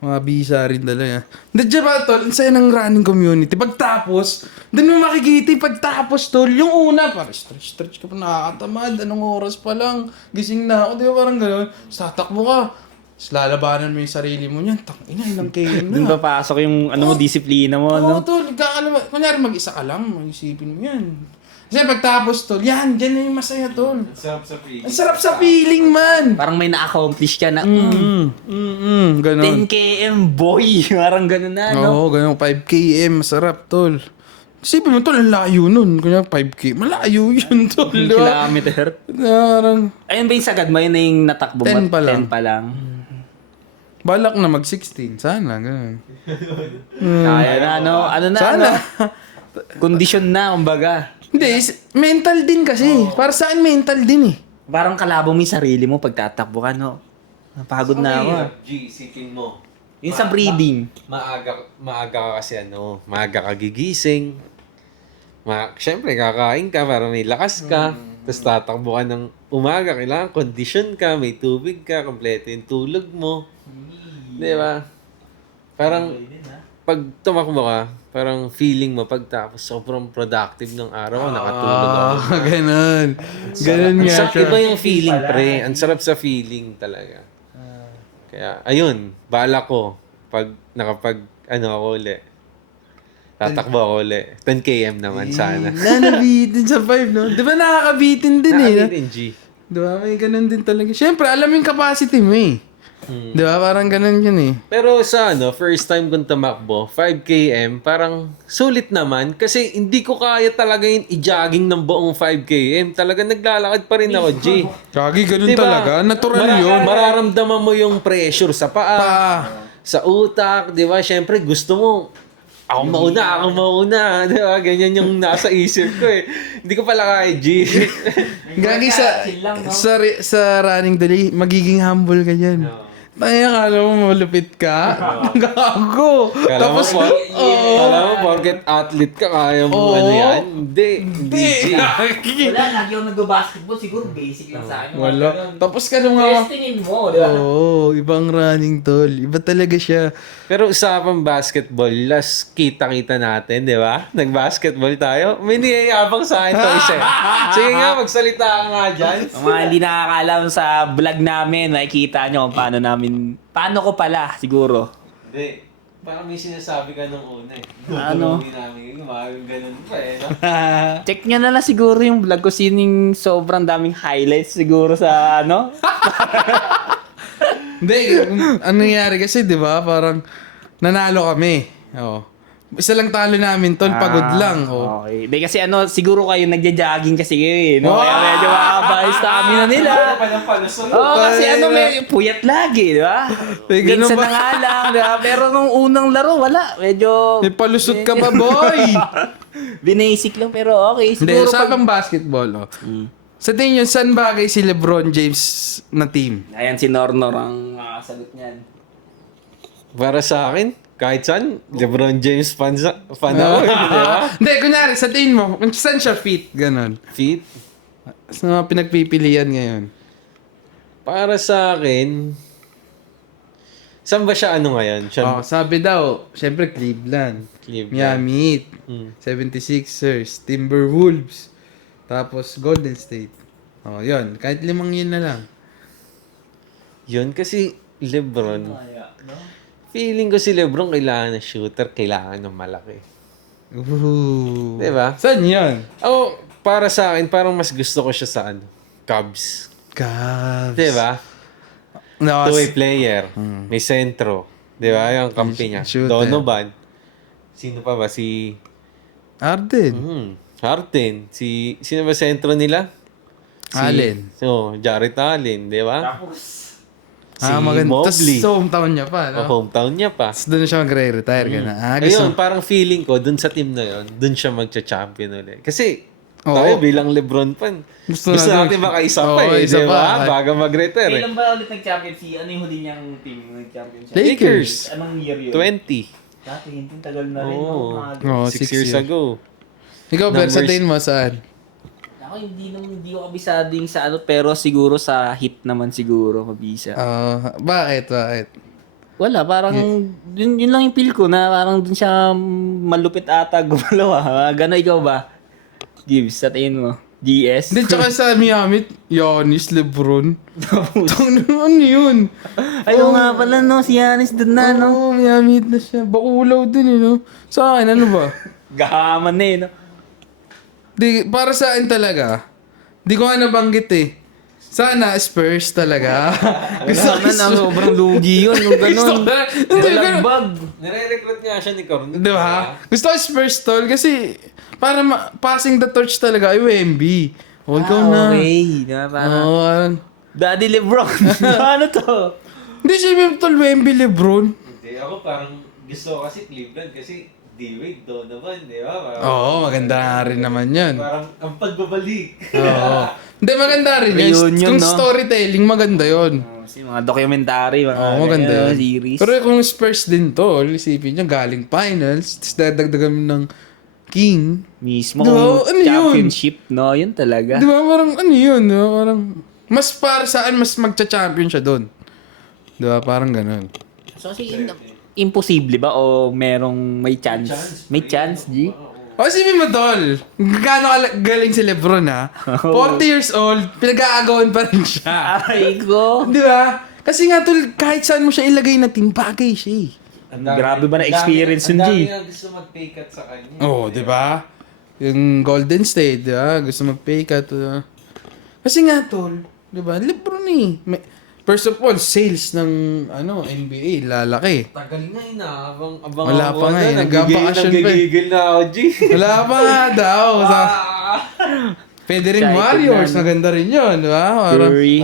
Mga bisa rin talaga. Diyan ba, tol, ang saya ng running community. Pagtapos, doon mo makikita yung pagtapos, tol. Yung una, parang stretch ka pa, nakakatamad. Anong oras pa lang? Gising na ako. Di ba parang gano'n? Tatakbo ka. Tapos lalabanan mo yung sarili mo niyan. Tangina, ilang km Doon na. ba pasok yung mo, disiplina mo, Oo, no? tol. Kunyari mag-isa ka lang, mag-isipin mo yan. Kasi pagtapos, tol, yan, dyan na yung masaya, tol. sarap sa feeling. Ang sarap sa feeling, man. Parang may na-accomplish ka na, Ganon. 10 km, boy! Parang ganun na, no? Oo, ganon. 5 km, masarap, tol. Isipin mo, tol, ang layo nun. Kanya 5K, malayo yun, tol. di ba? Kilometer. Parang, Ayun ba yung sagad mo? Yun na yung natakbo mo? 10 pa lang. 10 pa lang. balak na mag-16. Sana, ganon. Kaya na, ano? Ano na, Sana. ano? Kondisyon na, kumbaga. Hindi, mental din kasi. Para sa akin, mental din eh. Parang kalabo mo yung sarili mo pag tatakbo ka, no? Napagod na ako. G, isipin mo. Yung sa breathing. Maaga ka kasi maaga ka gigising. Siyempre, kakain ka para may lakas ka. Tapos tatakbo ka ng umaga. Kailangan kondisyon ka, may tubig ka, kompleto yung tulog mo. Di ba? Parang, pag tumakbo ka, parang feeling mo pagtapos sobrang productive ng araw, nakatulog ako. Ganon. Ganon Ang nga sarap, siya. iba yung feeling, pre. Ang sarap sa feeling talaga. Kaya, ayun, bala ko, pag ako uli, tatakbo ako uli. 10 km naman sana. Nanabitin sa 5, no? Di ba nakakabitin din eh? Nakabit G. Di ba? May ganun din talaga. Siyempre, alam yung capacity mo eh. Di ba? Parang ganun yun eh. Pero sa first time kong tumakbo, 5 km, parang sulit naman kasi hindi ko kaya talaga yung i-jogging ng buong 5 km. Talaga naglalakad pa rin ako, G. Kagi, ganun Diba? talaga. Natural yun. Mararamdaman mo yung pressure sa paa, sa utak, di ba? Siyempre, gusto mo, ako mauna, di ba? Ganyan yung nasa isip ko eh. Hindi ko pala kaya, G. Gagi sa running dali, magiging humble ka dyan. Tayo, kala mo malupit ka? Gago. Tapos, Kala mo, porket athlete ka, kaya mo yan? Hindi, G. Wala, lagi ako nag-basketball. Siguro basic lang sa akin. wala. Tapos ka nung nga. Testingin mo, di ba? Oo, ibang running tol. Iba talaga siya. Pero usapang basketball, last kita-kita natin, di ba? Nag-basketball tayo. May niyayabang sa akin to isa. Sige nga, magsalita ka nga dyan. Ang mga hindi nakakaalam sa vlog namin, makikita nyo kung paano ko pala, siguro. Hindi. Parang may sinasabi ka nung una eh. Ano? Hindi namin ganun pa eh. No? Check nyo na lang siguro yung vlog ko, sining sobrang daming highlights siguro sa ano. Hindi, ano nangyari kasi, di ba? Parang nanalo kami. Oo. Isa lang talo namin, tol. Pagod lang. Oh. Okay. Di kasi siguro kayo nagja-jogging kasi kayo eh. No? Kaya medyo makakaba yung stamina nila. Oo, kasi may puyat lagi, di ba? May ganun Minsan ba? na nga lang, di ba? Pero nung unang laro, wala. Medyo May palusot ka pa, boy! binasic lang, pero okay. Hindi, Siguro usapang basketball. Oh. Sa tingin nyo, saan bagay si LeBron James na team? Ayan, si Nornor ang sagot niyan. Para sa akin, kahit saan, LeBron James fan ako, di ba? Hindi, kunyari, sa tingin mo, kung saan siya fit? Ganon. Fit. Sa mga pinagpipilian ngayon. Para sa akin, saan ba siya ngayon? Siya, Oh, sabi daw, syempre Cleveland. Cleveland. Miami Heat. 76ers. Timberwolves. Tapos Golden State. Oh, yun. Kahit 5 yun na lang. Yun kasi LeBron. Feeling ko si LeBron kailangan ng shooter, kailangan ng malaki. Ooh. Diba? Saan yun? Oh, para sa akin, parang mas gusto ko siya sa Cubs. Cavs. Diba? No, Two-way player. May sentro. Diba? Yung kampi niya. Shooter. Donovan. Sino pa ba? Si Arden. Harden. Sino ba sentro nila? Allen. So, Jarrett Allen. Diba? Si maganda. Tapos Mobley. sa hometown niya pa. No? Hometown niya pa. Tapos doon siya magre-retire. Gusto. Ayun, parang feeling ko, dun sa team na yun, dun siya magcha-champion ulit. Kasi, Oo. Tayo bilang Lebron fan. Gusto Gusto natin- natin makaisa Oo, pa eh, isa di ba? pa. Bago mag-retire eh. Kailan ba ulit nag-champion si, ano yung huli niyang team nag-champion siya? Lakers. Anong year yun? 20. Dati, hindi tagal na rin. Oo. No? Mga- Oh, 6 years ago. Ikaw, Ber, sa Numbers. tingin mo saan? Ako hindi ko kabisado yung sa ano, pero siguro sa hit naman siguro mabisa. Bakit? Wala, parang yun lang yung feel ko na parang dun siya malupit ata gumalaw. Gano'n ikaw ba? Gibbs, sa tingin mo? GS? Hindi, tsaka sa Miami, Giannis, Lebron. Ano yun? Ayaw nga pala no, si Giannis dun na no. Oo, Miami Heat na siya. Bakulaw din no? Sa akin, ano ba? Gahaman na eh no. Di, para sa akin talaga, di ko nga nabanggit Sana Spurs talaga. Gusto ko Gahaman na, sobrang lugi yun. Nung Gusto gano'n. ko Hindi, Walang bag. Nire-recruit nga siya ni Corn. Di ba? Gusto ko Spurs tol kasi para passing the torch talaga ay Wemby. O, ikaw na. Okay. Diba, parang, Oo, Daddy Lebron. Ano to? Hindi siya tol Wemby, Lebron. Hindi, ako parang gusto ko kasi Cleveland kasi D-Wade doon naman, di ba? Parang, Oo, maganda nga rin naman yan. parang ang pagbabalik. Oo. Hindi, maganda rin yan. Reunion, Kung no? storytelling, maganda yon. Kasi mga documentary, mga Oo, maganda ganyan, yun. series. Pero kung Spurs din to, isipin nyo, galing finals, tapos dadagdagan mo ng King. Mismo Diba? kung Ano yun? championship, no? Yun talaga. Di ba, parang ano yun, di ba? Parang, mas para saan, mas magcha-champion siya doon. Di ba, parang ganun. So, kasi imposible ba? O may chance? May chance, G? O, isipin mo, tol, gaano galing si Lebron, ha? 40 years old, pinag-aagawan pa rin siya. Aray ko! Di ba? Kasi nga, tol, kahit saan mo siya ilagay na team, bagay siya eh. Grabe ba na experience yun, G? Ang dami nga gusto mag-pay cut sa kanya. Oo, di ba? Yung Golden State, di ba? Gusto mag-pay cut. Kasi nga, tol, di ba? Lebron eh. First of all, sales ng NBA, lalaki. Tagal nga yun ah. Abang Wala pa nga eh. Nagbabakasyon pa eh. Nagigigil na ako, G. Wala pa nga daw. Pwede rin Excited Warriors, na, no? maganda rin yun, di ba? Parang, Curry.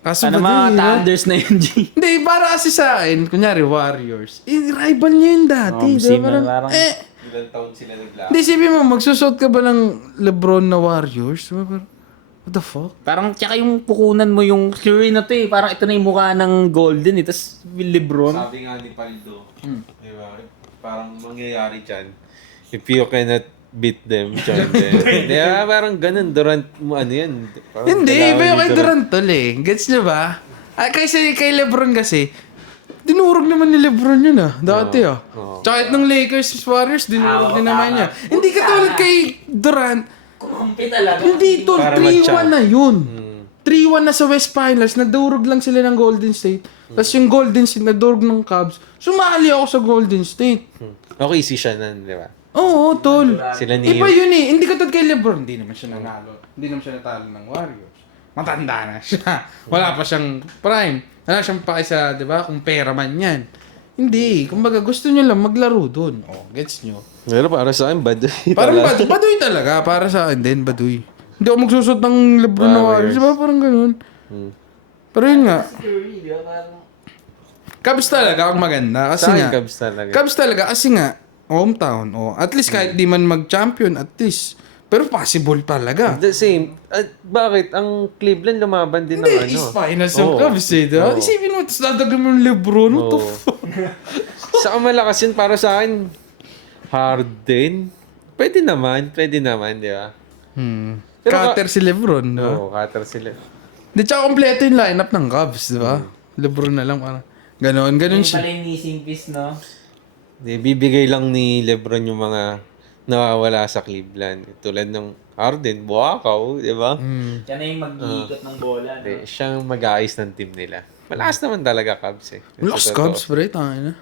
kaso Ano ba mga din, di ba? Thunders na yun, G? Hindi, para kasi sa akin, kunyari Warriors, rival niya yun dati, Oh, di same ba? na, Parang, parang- Ilang taon sila naglaro. Hindi, isipin mo, magsusot ka ba ng Lebron na Warriors? Di ba? Parang, what the fuck? Parang tsaka yung pukunan mo yung Curry na to eh. Parang ito na yung mukha ng Golden eh. Tapos Lebron. Sabi nga ni Paldo, di ba? Parang mangyayari dyan. If you cannot beat them, join them. Di ba? Parang ganun. Durant mo ano yan. Parang Hindi, kailangan iba yung ni kay Durant tol eh. Gets nyo ba? Kasi kay Lebron kasi, dinurog naman ni Lebron yun dati Oo. Tsaka itong Lakers Warriors, dinurog din naman niya. Hindi katulad kay Durant, Kumpi talaga. hindi tol, Para 3-1 na yun. 3-1 na sa West Finals, nadurog lang sila ng Golden State. Tapos yung Golden State, nadurog ng Cavs. Sumali ako sa Golden State. Okay, si siya nan, di ba? Oo, tol. Sila ni... Iba yun eh. Hindi katulad kay Lebron. Hindi naman siya nanalo. Hindi naman siya natalo ng Warriors. Matanda na siya. Wala pa siyang prime. Wala siyang pakisa, di ba? Kung pera man yan. Hindi. Kumbaga, gusto niyo lang maglaro doon. Oh, gets niyo? Pero para sa akin, bad. Parang baduy talaga. Para sa akin din, baduy. Hindi ako magsusot ng Lebron na Warriors. Di ba? Parang ganun. Pero yun nga. Curry, di ba? Parang... Cubs talaga ang maganda. Kasi Sa akin, nga. Cubs talaga. Cubs talaga. Kasi nga, hometown. Oh. At least kahit di man mag-champion, at least. Pero possible talaga. The same. Bakit? Ang Cleveland lumaban din ng Hindi, ano. is finals ng Oo. Cubs eh. Diba? Oo. Isipin mo, tapos dadagyan mo yung Lebron. What the Oo. fuck? Saka malakas yun para sa akin. Harden. Pwede naman, di ba? Pero Cutter si Lebron, di ba? Oo, cutter sila. Di tsaka kompleto yung lineup ng Cubs, di ba? Lebron na lang, parang ganon Yung siya. pala yung missing piece, no? Bibigay lang ni Lebron yung mga nawawala sa Cleveland. Tulad ng Harden, Buakaw, di ba? Siya na yung mag-iikot ng bola, no? Siyang mag-aayos ng team nila. Malakas naman talaga Cubs eh. Lakas Sa totoo. Cubs, pre, tayo na.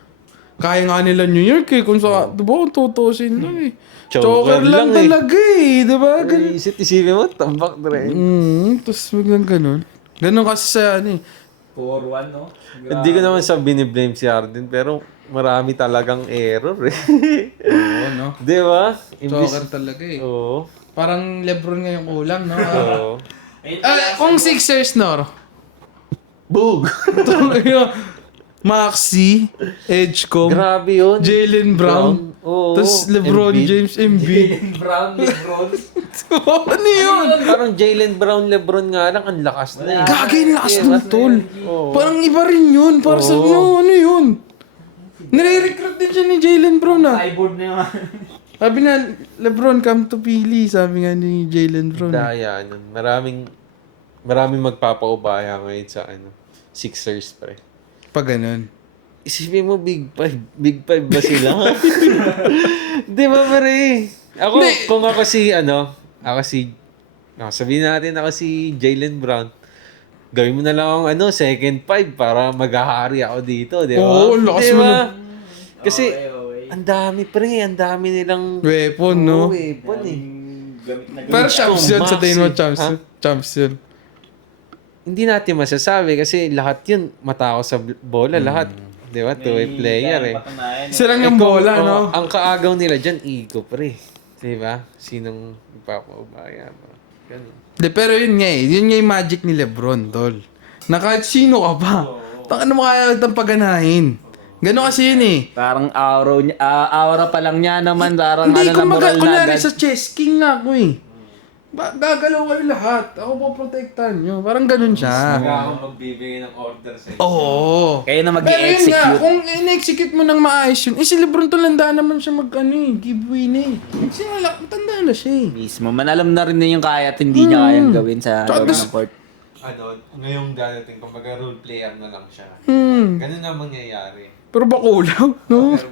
Kaya nga nila New York eh, kung sa, di ba, kung tutusin lang eh. Choker lang lang eh. talaga eh, di ba? Ay, isipin mo, tambak na rin. Tapos biglang ganon. Ganon kasi sa ano eh. 4-1, no? Hindi ko naman sa biniblame si Harden, pero marami talagang error eh. Oo, no? Di ba? Choker talaga eh. Oo. Parang Lebron nga yung kulang, no? Oo. Kung Sixers, no? Bug! Maxi, Edgecomb, Grabe yun. Jalen Brown. Oo. Tapos LeBron Embiid. James, Embiid. Brown, LeBron. Ano yun? Parang Jaylen Brown, LeBron nga lang, ang lakas na eh. Gagay lakas Yeah, ng mas- tol. Oo. Parang iba rin yun. Para sa ano yun? Nire-recruit din siya ni Jaylen Brown ah. Cyborg na yung Sabi na, LeBron come to Philly. Sabi nga ni Jaylen Brown. Daya nun. Maraming magpapaubaya ngayon sa Sixers pre. Pag ganun. Isipin mo, Big Five. Big Five ba sila? Di ba, pare? Ako, kung ako sabihin natin ako si Jaylen Brown, gawin mo na lang ang second five para maghahari ako dito, di ba? Oo, lakas Di mo ba? na. Kasi, Okay. ang dami, pre. Ang dami nilang... Weapon, no? Oo, weapon eh. Pero champs yun sa tingin mo, champs. Ha? Champs yun. Hindi natin masasabi kasi lahat yun matao sa bola, lahat. Di ba? Two-way player eh. Sila yung bola, no? Ang kaagaw nila dyan, ego, pre. Di ba? Sinong ipapaubaya ba? Ganun. De, pero yun nga eh. Yun nga yung magic ni Lebron, tol. Na kahit sino ka pa. Taka na makaya kitang paganahin. Gano'n kasi yun eh. Parang aura pa lang niya naman, parang Hindi, na kumaga, moral na kunyari agad. sa chess, king nga ako eh. Gagalaw kayo lahat. Ako poprotektahan nyo. Parang ganun siya. akong magbibigay ng order sa Oo. Kayo na Pero yun nga, mag-i-execute. kung in-execute mo ng maayos yun, si Lebron tanda naman siya giveaway na eh. Tanda na siya eh. Mismo, manalam na rin niya yung kaya at hindi niya kayang gawin sa Tsaka loob das- ng court. Ngayong dadating, kumbaga role player na lang siya. Ganun na mangyayari. Pero bakulaw, no? Pero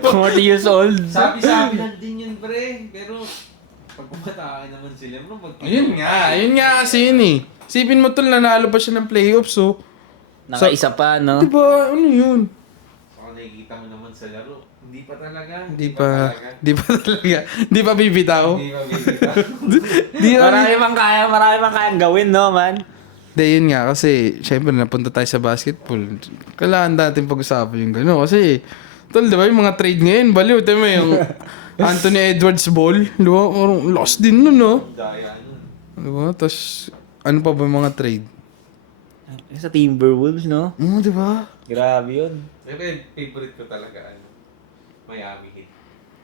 ba? 40 years old. Sabi lang din yun, pre. Pero, pag pumatake naman sila, bro, Ayun nga kasi yun eh. Sipin mo tol, nanalo pa siya ng playoffs so. Nakaisa pa, no? Diba, ano yun? Saka nakikita mo naman sa laro. Hindi pa talaga. Di pa talaga. Di pa bibitaw. Hindi pa bibita. Di pa. Marami pang kayang gawin, no, man? Di, yun nga kasi, syempre napunta tayo sa basketball. Kailangan natin pag-usapan yung gano'n. Kasi, tol, di ba yung mga trade ngayon, baliw. Tayo mo yung Anthony Edwards ball. Di ba? Parang lost din nun, no? Daya nun. Di ba? Tapos, ano pa ba yung mga trade? Sa Timberwolves, no? Di ba? Grabe yun. Pero favorite ko talaga, Miami Heat.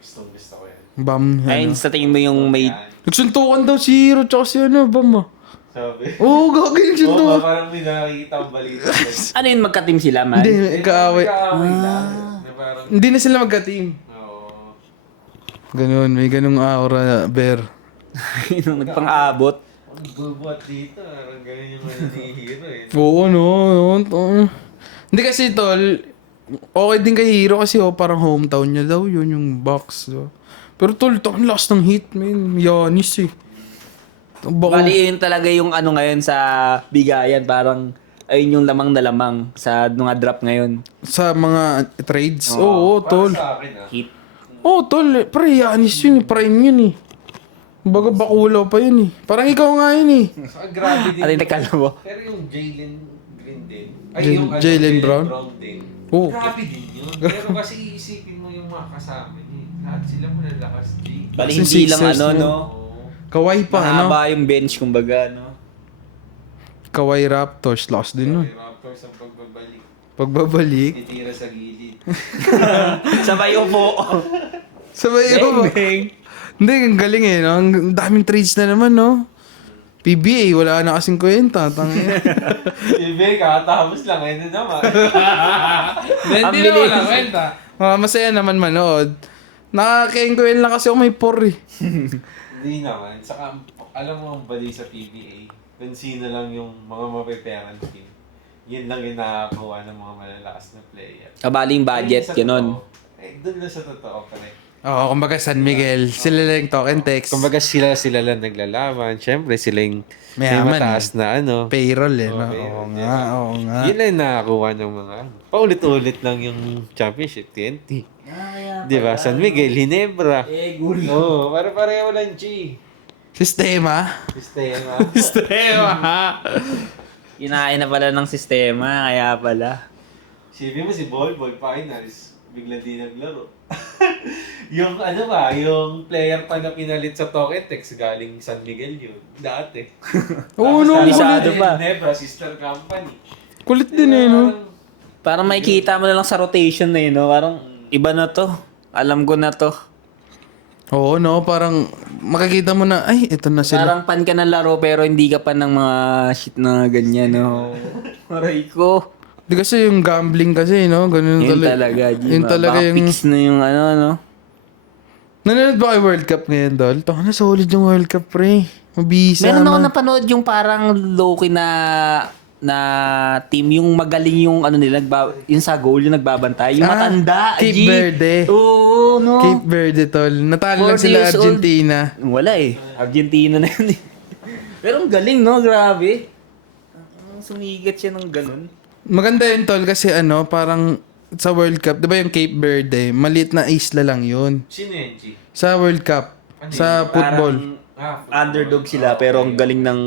Gusto ko yan. Bam. Ayun, sa tingin mo yung may... Nagsuntukan daw si Hero tsaka si Bam ah. Sabi? Oo, gagawin siya to. Parang may nakikita ang balita. Ano yun, magka-team sila, man? Hindi, kaaway. lang. Na parang, Hindi na sila magka-team. oo. Ganun, may ganung aura, Bear. Yung nagpang-abot. Ang bubuhat dito, parang ganyan yung Hero eh. Oo, no. Hindi kasi, tol, okay din kay Hero kasi parang hometown niya daw, yun yung box. So. Pero tol, ito ang last ng hit, man. Yanis eh. Bali, yun talaga yung ano ngayon sa bigayan. Parang, ayun yung lamang na lamang sa mga drop ngayon. Sa mga trades. Oo, tol. Sa akin Hit. Oo, tol. Pre, Yanis yun eh. Prime yun eh. Baga bakulaw pa yun eh. Parang ikaw nga yun eh. Saka grabe din. At yung kalawa. Pero yung Jalen Green din. Jalen Brown? din. Oo. Grabe din yun. Pero kasi iisipin mo yung mga kasama niya. Lahat sila malalakas din. Bali, Kasi hindi lang Sixers ano, na. no? Oo. Kaway pa, ano? Mahaba yung bench, kumbaga, no? Kaway Raptors. Lost din nun. Yung Raptors ang pagbabalik. Pagbabalik. Titira sa gilid. Sabay upo. Sabay ko ba? Hindi, ang galing eh. No? Ang daming trades na naman, no? PBA, wala na kasing kwenta. Tangin. Ibe, kakatapos lang. Ayun na naman. Hindi na wala kwenta. Masaya naman manood. Nakaka-enjoy lang kasi ako may por eh. Hindi naman. Saka, alam mo ang bali sa PBA, kung sino lang yung mga mapeperang team. Yun lang yung nakakakuha ng mga malalakas na player. Kabali yung budget, Ayun sa ganun. totoo. Doon lang sa totoo, pre. Oo, kumbaga San Miguel. Sila lang yung token text. Kumbaga sila lang naglalaban. Siyempre, sila yung may Mayaman mataas na Payroll eh. No? payroll, Oo nga, oo nga. Yun lang yung nakakuha ng mga paulit-ulit lang yung championship, TNT. Di ba? San Miguel, Ginebra. Gulo. Oo, pareho lang, G. Sistema. Sistema. Sistema. Kinain na pala ng sistema, kaya pala. Sabi mo si Bol Finals, biglang di naglaro. Yung yung player pa na pinalit sa Token Tex galing San Miguel yun. Dati. Oo, no. Kabisado Kulit. pa. Ginebra, sister company. Kulit din eh, no? Parang makikita mo na lang sa rotation na yun, no? Parang iba na to. Alam ko na to. Oo, no? Parang makikita mo na, ay, ito na sila. Parang pan ka ng laro pero hindi ka pa ng mga shit na ganyan, no? Aray ko. Di kasi yung gambling kasi, no? Ganun Yun talaga, G. Yun talaga Baka yung... fix na yung ano, no? Nanonood ba kayo World Cup ngayon, Dol? Taka na, solid yung World Cup, pre. Mabisa Meron ako na. napanood yung parang low-key na team, yung magaling yung ano nila, yung sa goal, yung nagbabantay. Yung matanda, Cape G. Verde. Oo, no? Cape Verde, Tol. Natalo lang 40 sila years old. Argentina. Wala eh. Argentina na yun eh. Pero ang galing, no? Grabe. Sumigat siya ng ganun. Maganda yun, Tol, kasi ano, parang sa World Cup, di ba yung Cape Verde, maliit na isla lang yun. Sino yun, G? Sa World Cup, sa football. Parang underdog sila pero ang galing ng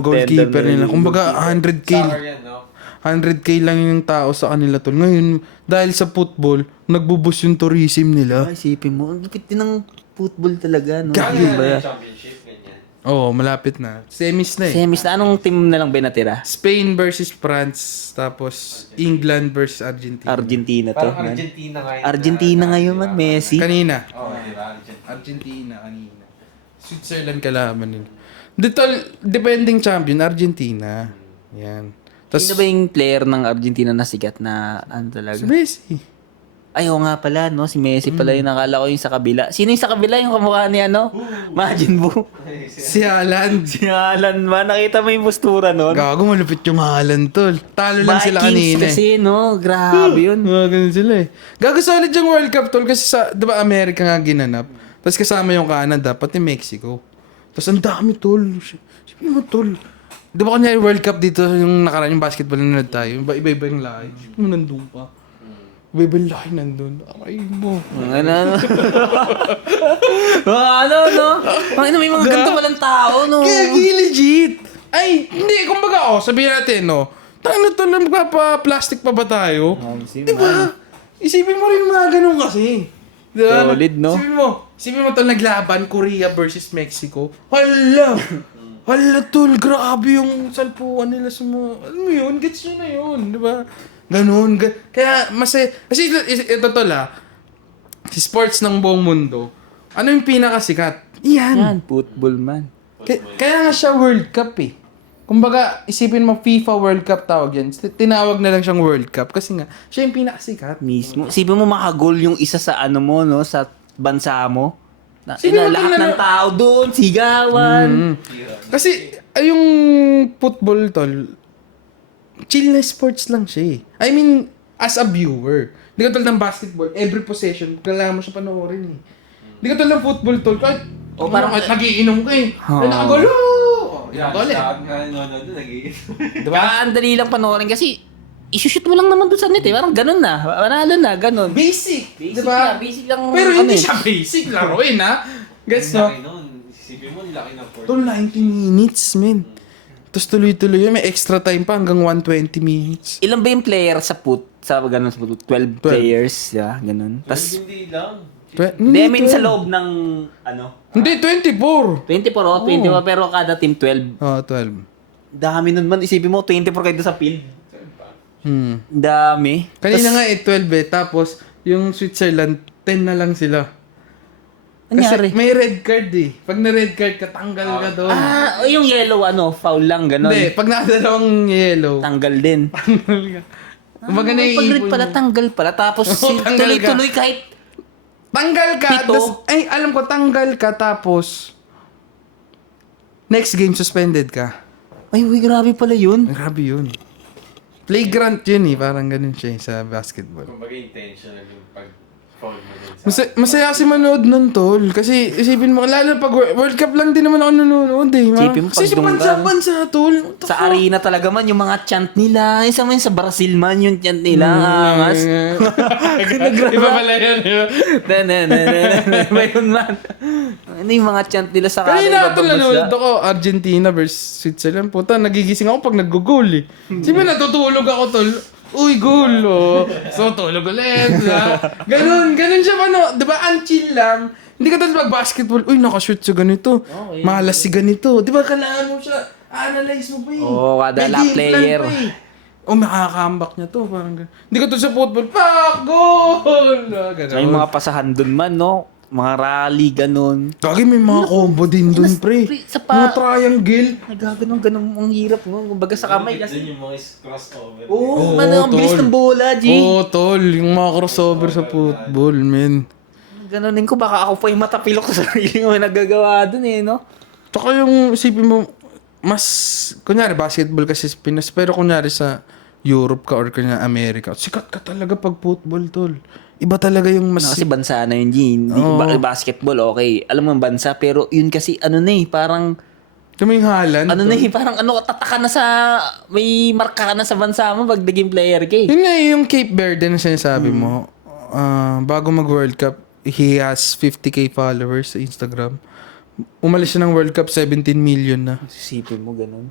Goalkeeper nila. Kumbaga, 100K. Soccer yan, no? 100K lang yung tao sa kanila, Tol. Ngayon, dahil sa football, nagbubus yung tourism nila. Ay, isipin mo, ang lupit din ng football talaga, no? Gagi Di ba? Championship, ganyan. Oo, malapit na. Semis na eh. Semis na, anong team na lang ba natira? Spain versus France, tapos England versus Argentina. Argentina to. Parang man. Argentina ngayon. Argentina ngayon man, Messi. Kanina. Oo, di ba? Argentina. Argentina kanina. Switzerland kalaban nila. Depending champion, Argentina. Yan. Sino ba yung player ng Argentina na sigat na ano talaga? Si Messi. Ay, oo nga pala, no? Si Messi pala yung nakala ko yung sa kabila. Sino yung sa kabila? Yung kamukha ni ano? Majin Buu. Si Haaland. Si Alan ba? Nakita mo yung postura nun? Gago, malupit yung Haaland, tol. Talo lang sila Vikings kanina kasi, no? Grabe yun. Ganun sila eh. Gago, solid yung World Cup, tol. Kasi sa, di ba, Amerika nga ginanap. Tapos kasama yung Canada, pati Mexico. Tapos ang dami, tol. Sabi mo, tol. Di ba kanya yung World Cup dito, yung nakaraan yung basketball na nanood tayo, iba-iba yung lahi. Sabi mo, nandun pa. Iba-iba yung lahi nandun. Ay mo. Ano? Ano, no? May mga ganito palang tao, no? Kaya legit. Ay, hindi, kumbaga, sabihin natin, no. Tayo tol, magpapa-plastic pa ba tayo? Di ba? Isipin mo rin mga ganun kasi. Di ba? Solid, no? Isipin mo tol, naglaban, Korea versus Mexico. Hala! Hala tol, grabe yung salpuan nila sa mga, alam mo yun, gets nyo na yun, di ba? Ganun. Kaya, kasi ito tol si sports ng buong mundo, ano yung pinakasikat? Yan, football man. Kaya nga siya World Cup eh. Kumbaga, isipin mo FIFA World Cup tawag yan. Tinawag na lang siyang World Cup kasi nga, siya yung pinakasikat. Mismo. Sipin mo makagol yung isa sa ano mo, no? Sa bansa mo. Sipin mo Lahat ng tao doon, sigawan. Kasi, yung football tol, chill na sports lang siya eh. I mean, as a viewer. Hindi ka tol ng basketball, every possession, kailangan mo siya panoorin eh. Hindi ka tol ng football tol, kahit parang kahit nagiinom ka eh. Ay, nakagulo! Nakagol eh. Diba? Ang dali lang panoorin kasi isushoot mo lang naman doon sa net eh. Parang ganun na. Panalo na, ganun. Basic, Basic diba? lang, basic lang. Pero hindi ano eh. siya basic, laruin ha. Gets no? Laki nun. Isipin mo, laki ng court. Tol, 90 minutes, men. Tapos tuloy-tuloy yun. May extra time pa hanggang 120 minutes. Ilan ba yung player sa ganun sa foot? 12 players, yeah, ganun. Tapos, Hindi lang. hindi, I mean sa loob ng, ano, Hindi, 24. 24 o 20 pero kada team 12. Oh, 12. Dami nun man, isipin mo, 24 kayo doon sa field. Dami. Kanina nga 12 eh. Tapos, yung Switzerland, 10 na lang sila. Kasi Anyari? may red card eh. Pag na-red card ka, tanggal ka doon. Yung yellow, foul lang, ganun. Hindi, pag nakadalawang yellow, Tanggal din. tanggal ka. Kumbaga Pag red naiipon pala, mo. tanggal pala. Tapos, Tanggal ka. tuloy-tuloy kahit Tanggal ka. Pito. Alam ko, tanggal ka. Tapos, next game, suspended ka. ay, uy, grabe pala yun. Grabe yun. Playground yun eh. Parang ganun siya eh, sa basketball. Kumbaga intentional yung pag-foul mo dun sa... Masaya kasi manood nun, tol. Kasi isipin mo, lalo pag World Cup lang din naman ako nanonood eh. Isipin mo, Kasi pag doon ka, bansa, tol. What the Sa fuck? arena talaga man, yung mga chant nila. Isa man sa Brazil man, yung chant nila. Angas. Iba pala yun. Iba yun man. Ano yung mga chant nila sa Kanina tol, ibang nanonood bansa? ako, Argentina versus Switzerland. Puta, nagigising ako pag nag-goal eh. Siyempre, natutulog ako, tol. Uy, goal, oh. So, tulog ulit. Ganun siya, ano, di ba, ang chill lang. Hindi ka talaga mag-basketball. Uy, nakashoot siya ganito. Okay. Malas si ganito. Di ba, kailangan mo siya, analyze mo pa eh. Oo, kada May lap game plan player. pa eh. makaka-comeback niya to. Parang ganun. Hindi ko to sa football. Pak! Goal! Ganun. May mga pasahan dun man, no? Mga rally, ganun. Lagi may mga combo din dun, pre. Sa Mga triangle. Nagaganon, ang hirap mo. Kumbaga sa kamay. Doon yung mga crossover. Oo, ang bilis tol. ng bola, G. Oo, tol. Yung mga crossover sa football, men. Ganonin ko, baka ako pa yung matapilok sa sarili mo nagagawa dun eh, no? Tsaka yung isipin mo, mas, kunyari basketball kasi sa Pinas, pero kunyari sa Europe ka or kunyari Amerika, sikat ka talaga pag football, tol. Iba talaga yung mas... Ano kasi bansa na yun, G. Hindi, basketball, okay. Alam mo, bansa, pero yun kasi, ano na eh, parang... Kaming Haaland. Ano na eh, parang ano, tataka na sa... May marka ka na sa bansa mo pag naging player ka eh. Yun nga yung Cape Verde na sinasabi mo, bago mag-World Cup, he has 50k followers sa Instagram. Umalis siya ng World Cup, 17 million na. Sisipin mo, ganun.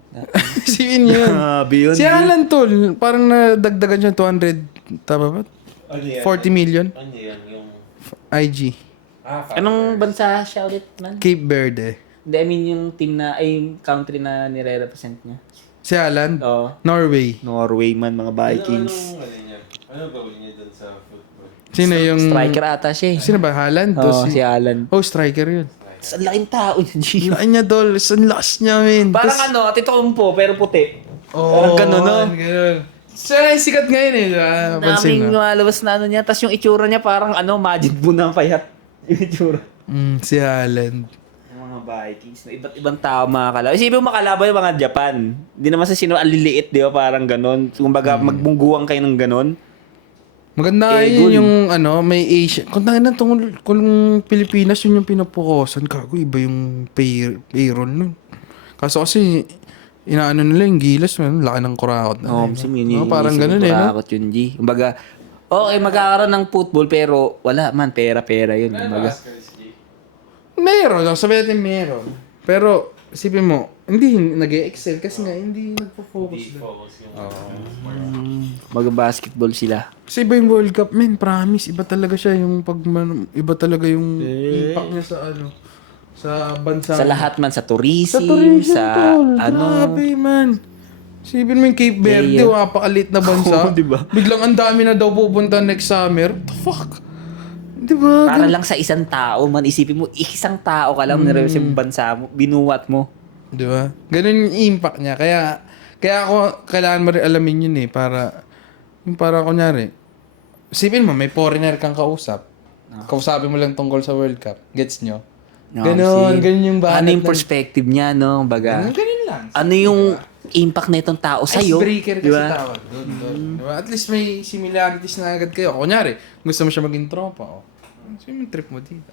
Sino yun? Beyond. Si Haaland, tol. Parang nadagdagan siya 200, tama ba? 40 million? Ano yan? Yung... IG. Anong bansa siya ulit, man? Cape Verde. Hindi, I mean yung team na, ay yung country na nire-represent niya. Si Haaland? Oo. Norway. Norway man, mga Vikings. Ano gawin niya dun sa football? Sino yung... Striker ata siya eh. Sino ba? Haaland? Oo, si Alan. Oh, striker yun. Sa laking tao niya, G. Lain niya, dol. Ang lakas niya, men. Parang ano, titokumpo, pero puti. Oh, parang ganun, no? Ganun. Siya yung sikat ngayon eh. Pansin Daming mo. lumalabas na ano niya. Tapos yung itsura niya parang ano, Majid Buu na payat. Yung itsura. Si Haaland. Yung mga Vikings na iba't ibang tao makakalaban. Isipin mo makalaban yung mga Japan. Hindi naman sa sino aliliit, di ba? Parang ganun. Kumbaga, magbungguan kayo ng ganun. Maganda yun yung ano, may Asia. Kung tayo na kung Pilipinas yun yung pinapukosan, kago iba yung payroll nun. Kaso kasi, inaano nila yung gilas, man, laki ng kurakot na. Oo, yun parang ganun eh, no? Kurakot yun, G. Kumbaga, okay, magkakaroon ng football, pero wala man, pera-pera yun. Kumbaga, Meron, sabihin natin meron. Pero, isipin mo, hindi nag-excel kasi nga hindi nagpo-focus. mag-basketball sila. Kasi iba yung World Cup, man, promise. Iba talaga siya yung iba talaga yung impact niya sa ano, sa bansa. Sa lahat man, sa tourism, tourism, sa tol. ano. Grabe, man. Isipin mo yung Cape Verde, napakalit na bansa. Diba? Biglang ang dami na daw pupunta next summer. What the fuck? Diba? Para lang sa isang tao man, isipin mo, isang tao ka lang nirepresent yung bansa mo, binuwat mo. Diba? Ganun yung impact niya. Kaya ako, kailangan mo rin alamin yun eh. Para kunyari, isipin mo, may foreigner kang kausap. Kausapin mo lang tungkol sa World Cup. Gets nyo? Ganun yung balat. Ano yung perspective niya, no? Baga, Ganun lang. ano yung impact na itong tao sa'yo? Icebreaker kasi diba? tawag doon. Diba? At least may similarities na agad kayo. Kunyari, gusto mo siya maging tropa. Oh. So yung trip mo dito.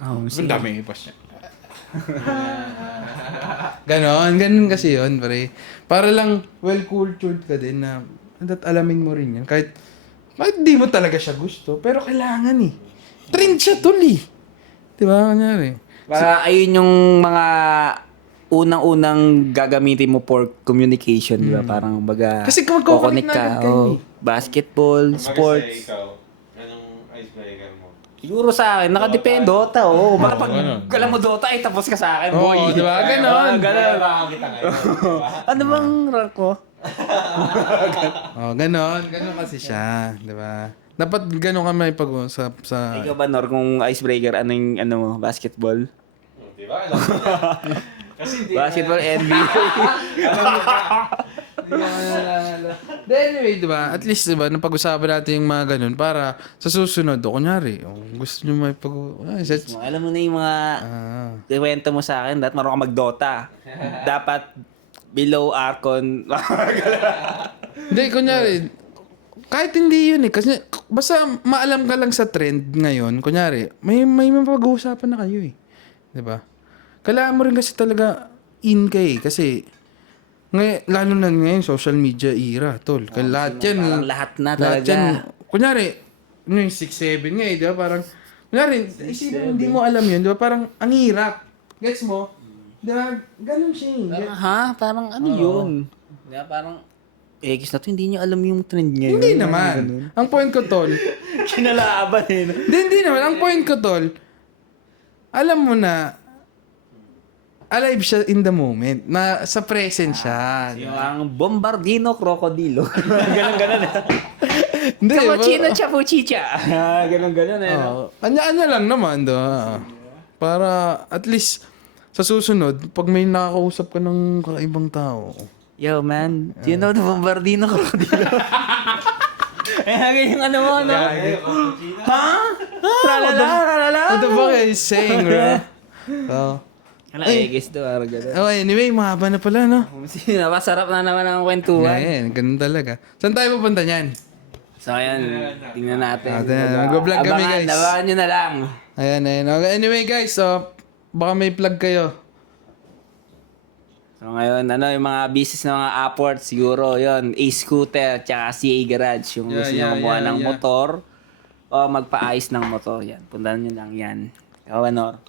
Oh, Ang dami ipas niya. Ganon kasi yun, pre. Para lang well-cultured ka din na at alamin mo rin yan. Kahit di mo talaga siya gusto, pero kailangan eh. Trend siya tol eh. Diba? Kunyari. Para ayun yung mga unang-unang gagamitin mo for communication, di ba? Parang baga, Kasi kung magko-connect kukonek na agad kayo eh. Basketball, sports. Ikaw, anong icebreaker mo? Siguro sa akin, nakadepende, Dota, oo. Baka pag alam mo Dota, ay tapos ka sa akin, boy. Oo, di ba? Ganon. Ganon. Kita ngayon. Ano bang rank ko? Ganon kasi siya. Diba? Dapat ganon ka may pag-usap sa... Ikaw ba, Nor, kung icebreaker, ano yung mo, basketball? Di ba? Alam mo na. Kasi di Basketball, NBA. Anyway, diba? At least, diba, napag-usapan natin yung mga ganun para sa susunod, kunyari, gusto nyo may Alam mo na yung mga kwento mo sa akin, dapat marunong ka mag-Dota. Dapat below Arcon. Hindi, kunyari, kahit hindi yun eh. Kasi, basta maalam ka lang sa trend ngayon, kunyari, may mapag-uusapan na kayo eh. Diba? Kailangan mo rin kasi talaga in ka eh. Kasi, lalo na ngayon, social media era, tol. Kaya lahat yan. Parang lahat na Lahat talaga. yan. Kunyari, yung 6'7 nga eh, di ba? Parang, kunyari, isipin mo, hindi mo alam yun, di ba? Parang, ang hirap. Gets mo? Di ba? Ganun siya eh. Parang ano yun? Diba, parang, X na to, hindi nyo alam yung trend ngayon. Hindi naman. Ang point ko, tol. Kinalaban eh. Hindi naman. Ang point ko, tol. Alam mo na, alive siya in the moment. Na sa present siya. Yung ang bombardino krokodilo. Ganon-ganon eh. Hindi, Cappuccino chapuchicha. Ganon-ganon eh. No? Anya-anya lang naman do. Para at least sa susunod, pag may nakakausap ka ng kakaibang tao. Yo man, do you know the bombardino krokodilo? Yung ano mo, no? Ha? Tralala. What the fuck is saying, bro? Oh. Ano, eggs do, araw gano'n. Oh, anyway, mahaba na pala, no? Masarap na naman ang kwentuhan. Ayan, ganun talaga. Saan tayo pupunta niyan? So, ayan, tingnan natin. Mag-vlog kami, guys. Abangan nyo na lang. Ayan. Okay, anyway, guys, baka may plug kayo. So, ngayon, yung mga business na mga upwards, siguro, yun, A-Scooter, tsaka CA Garage. Yung gusto nyo kumuha ng motor, o magpa-ayos ng motor, yan. Puntahan nyo lang yan. Ikaw, Anor.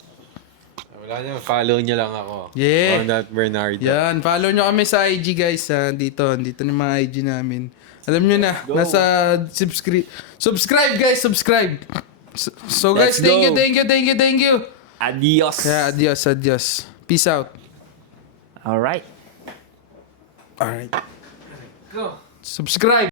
Wala niya, follow niyo lang ako. Yeah. On that Bernardo. Yan, follow nyo kami sa IG, guys. Dito na yung mga IG namin. Alam nyo na, nasa subscribe, guys, subscribe. So guys, Let's thank go. you. Adios. Yeah, adios. Peace out. Alright. Alright. Go. Subscribe.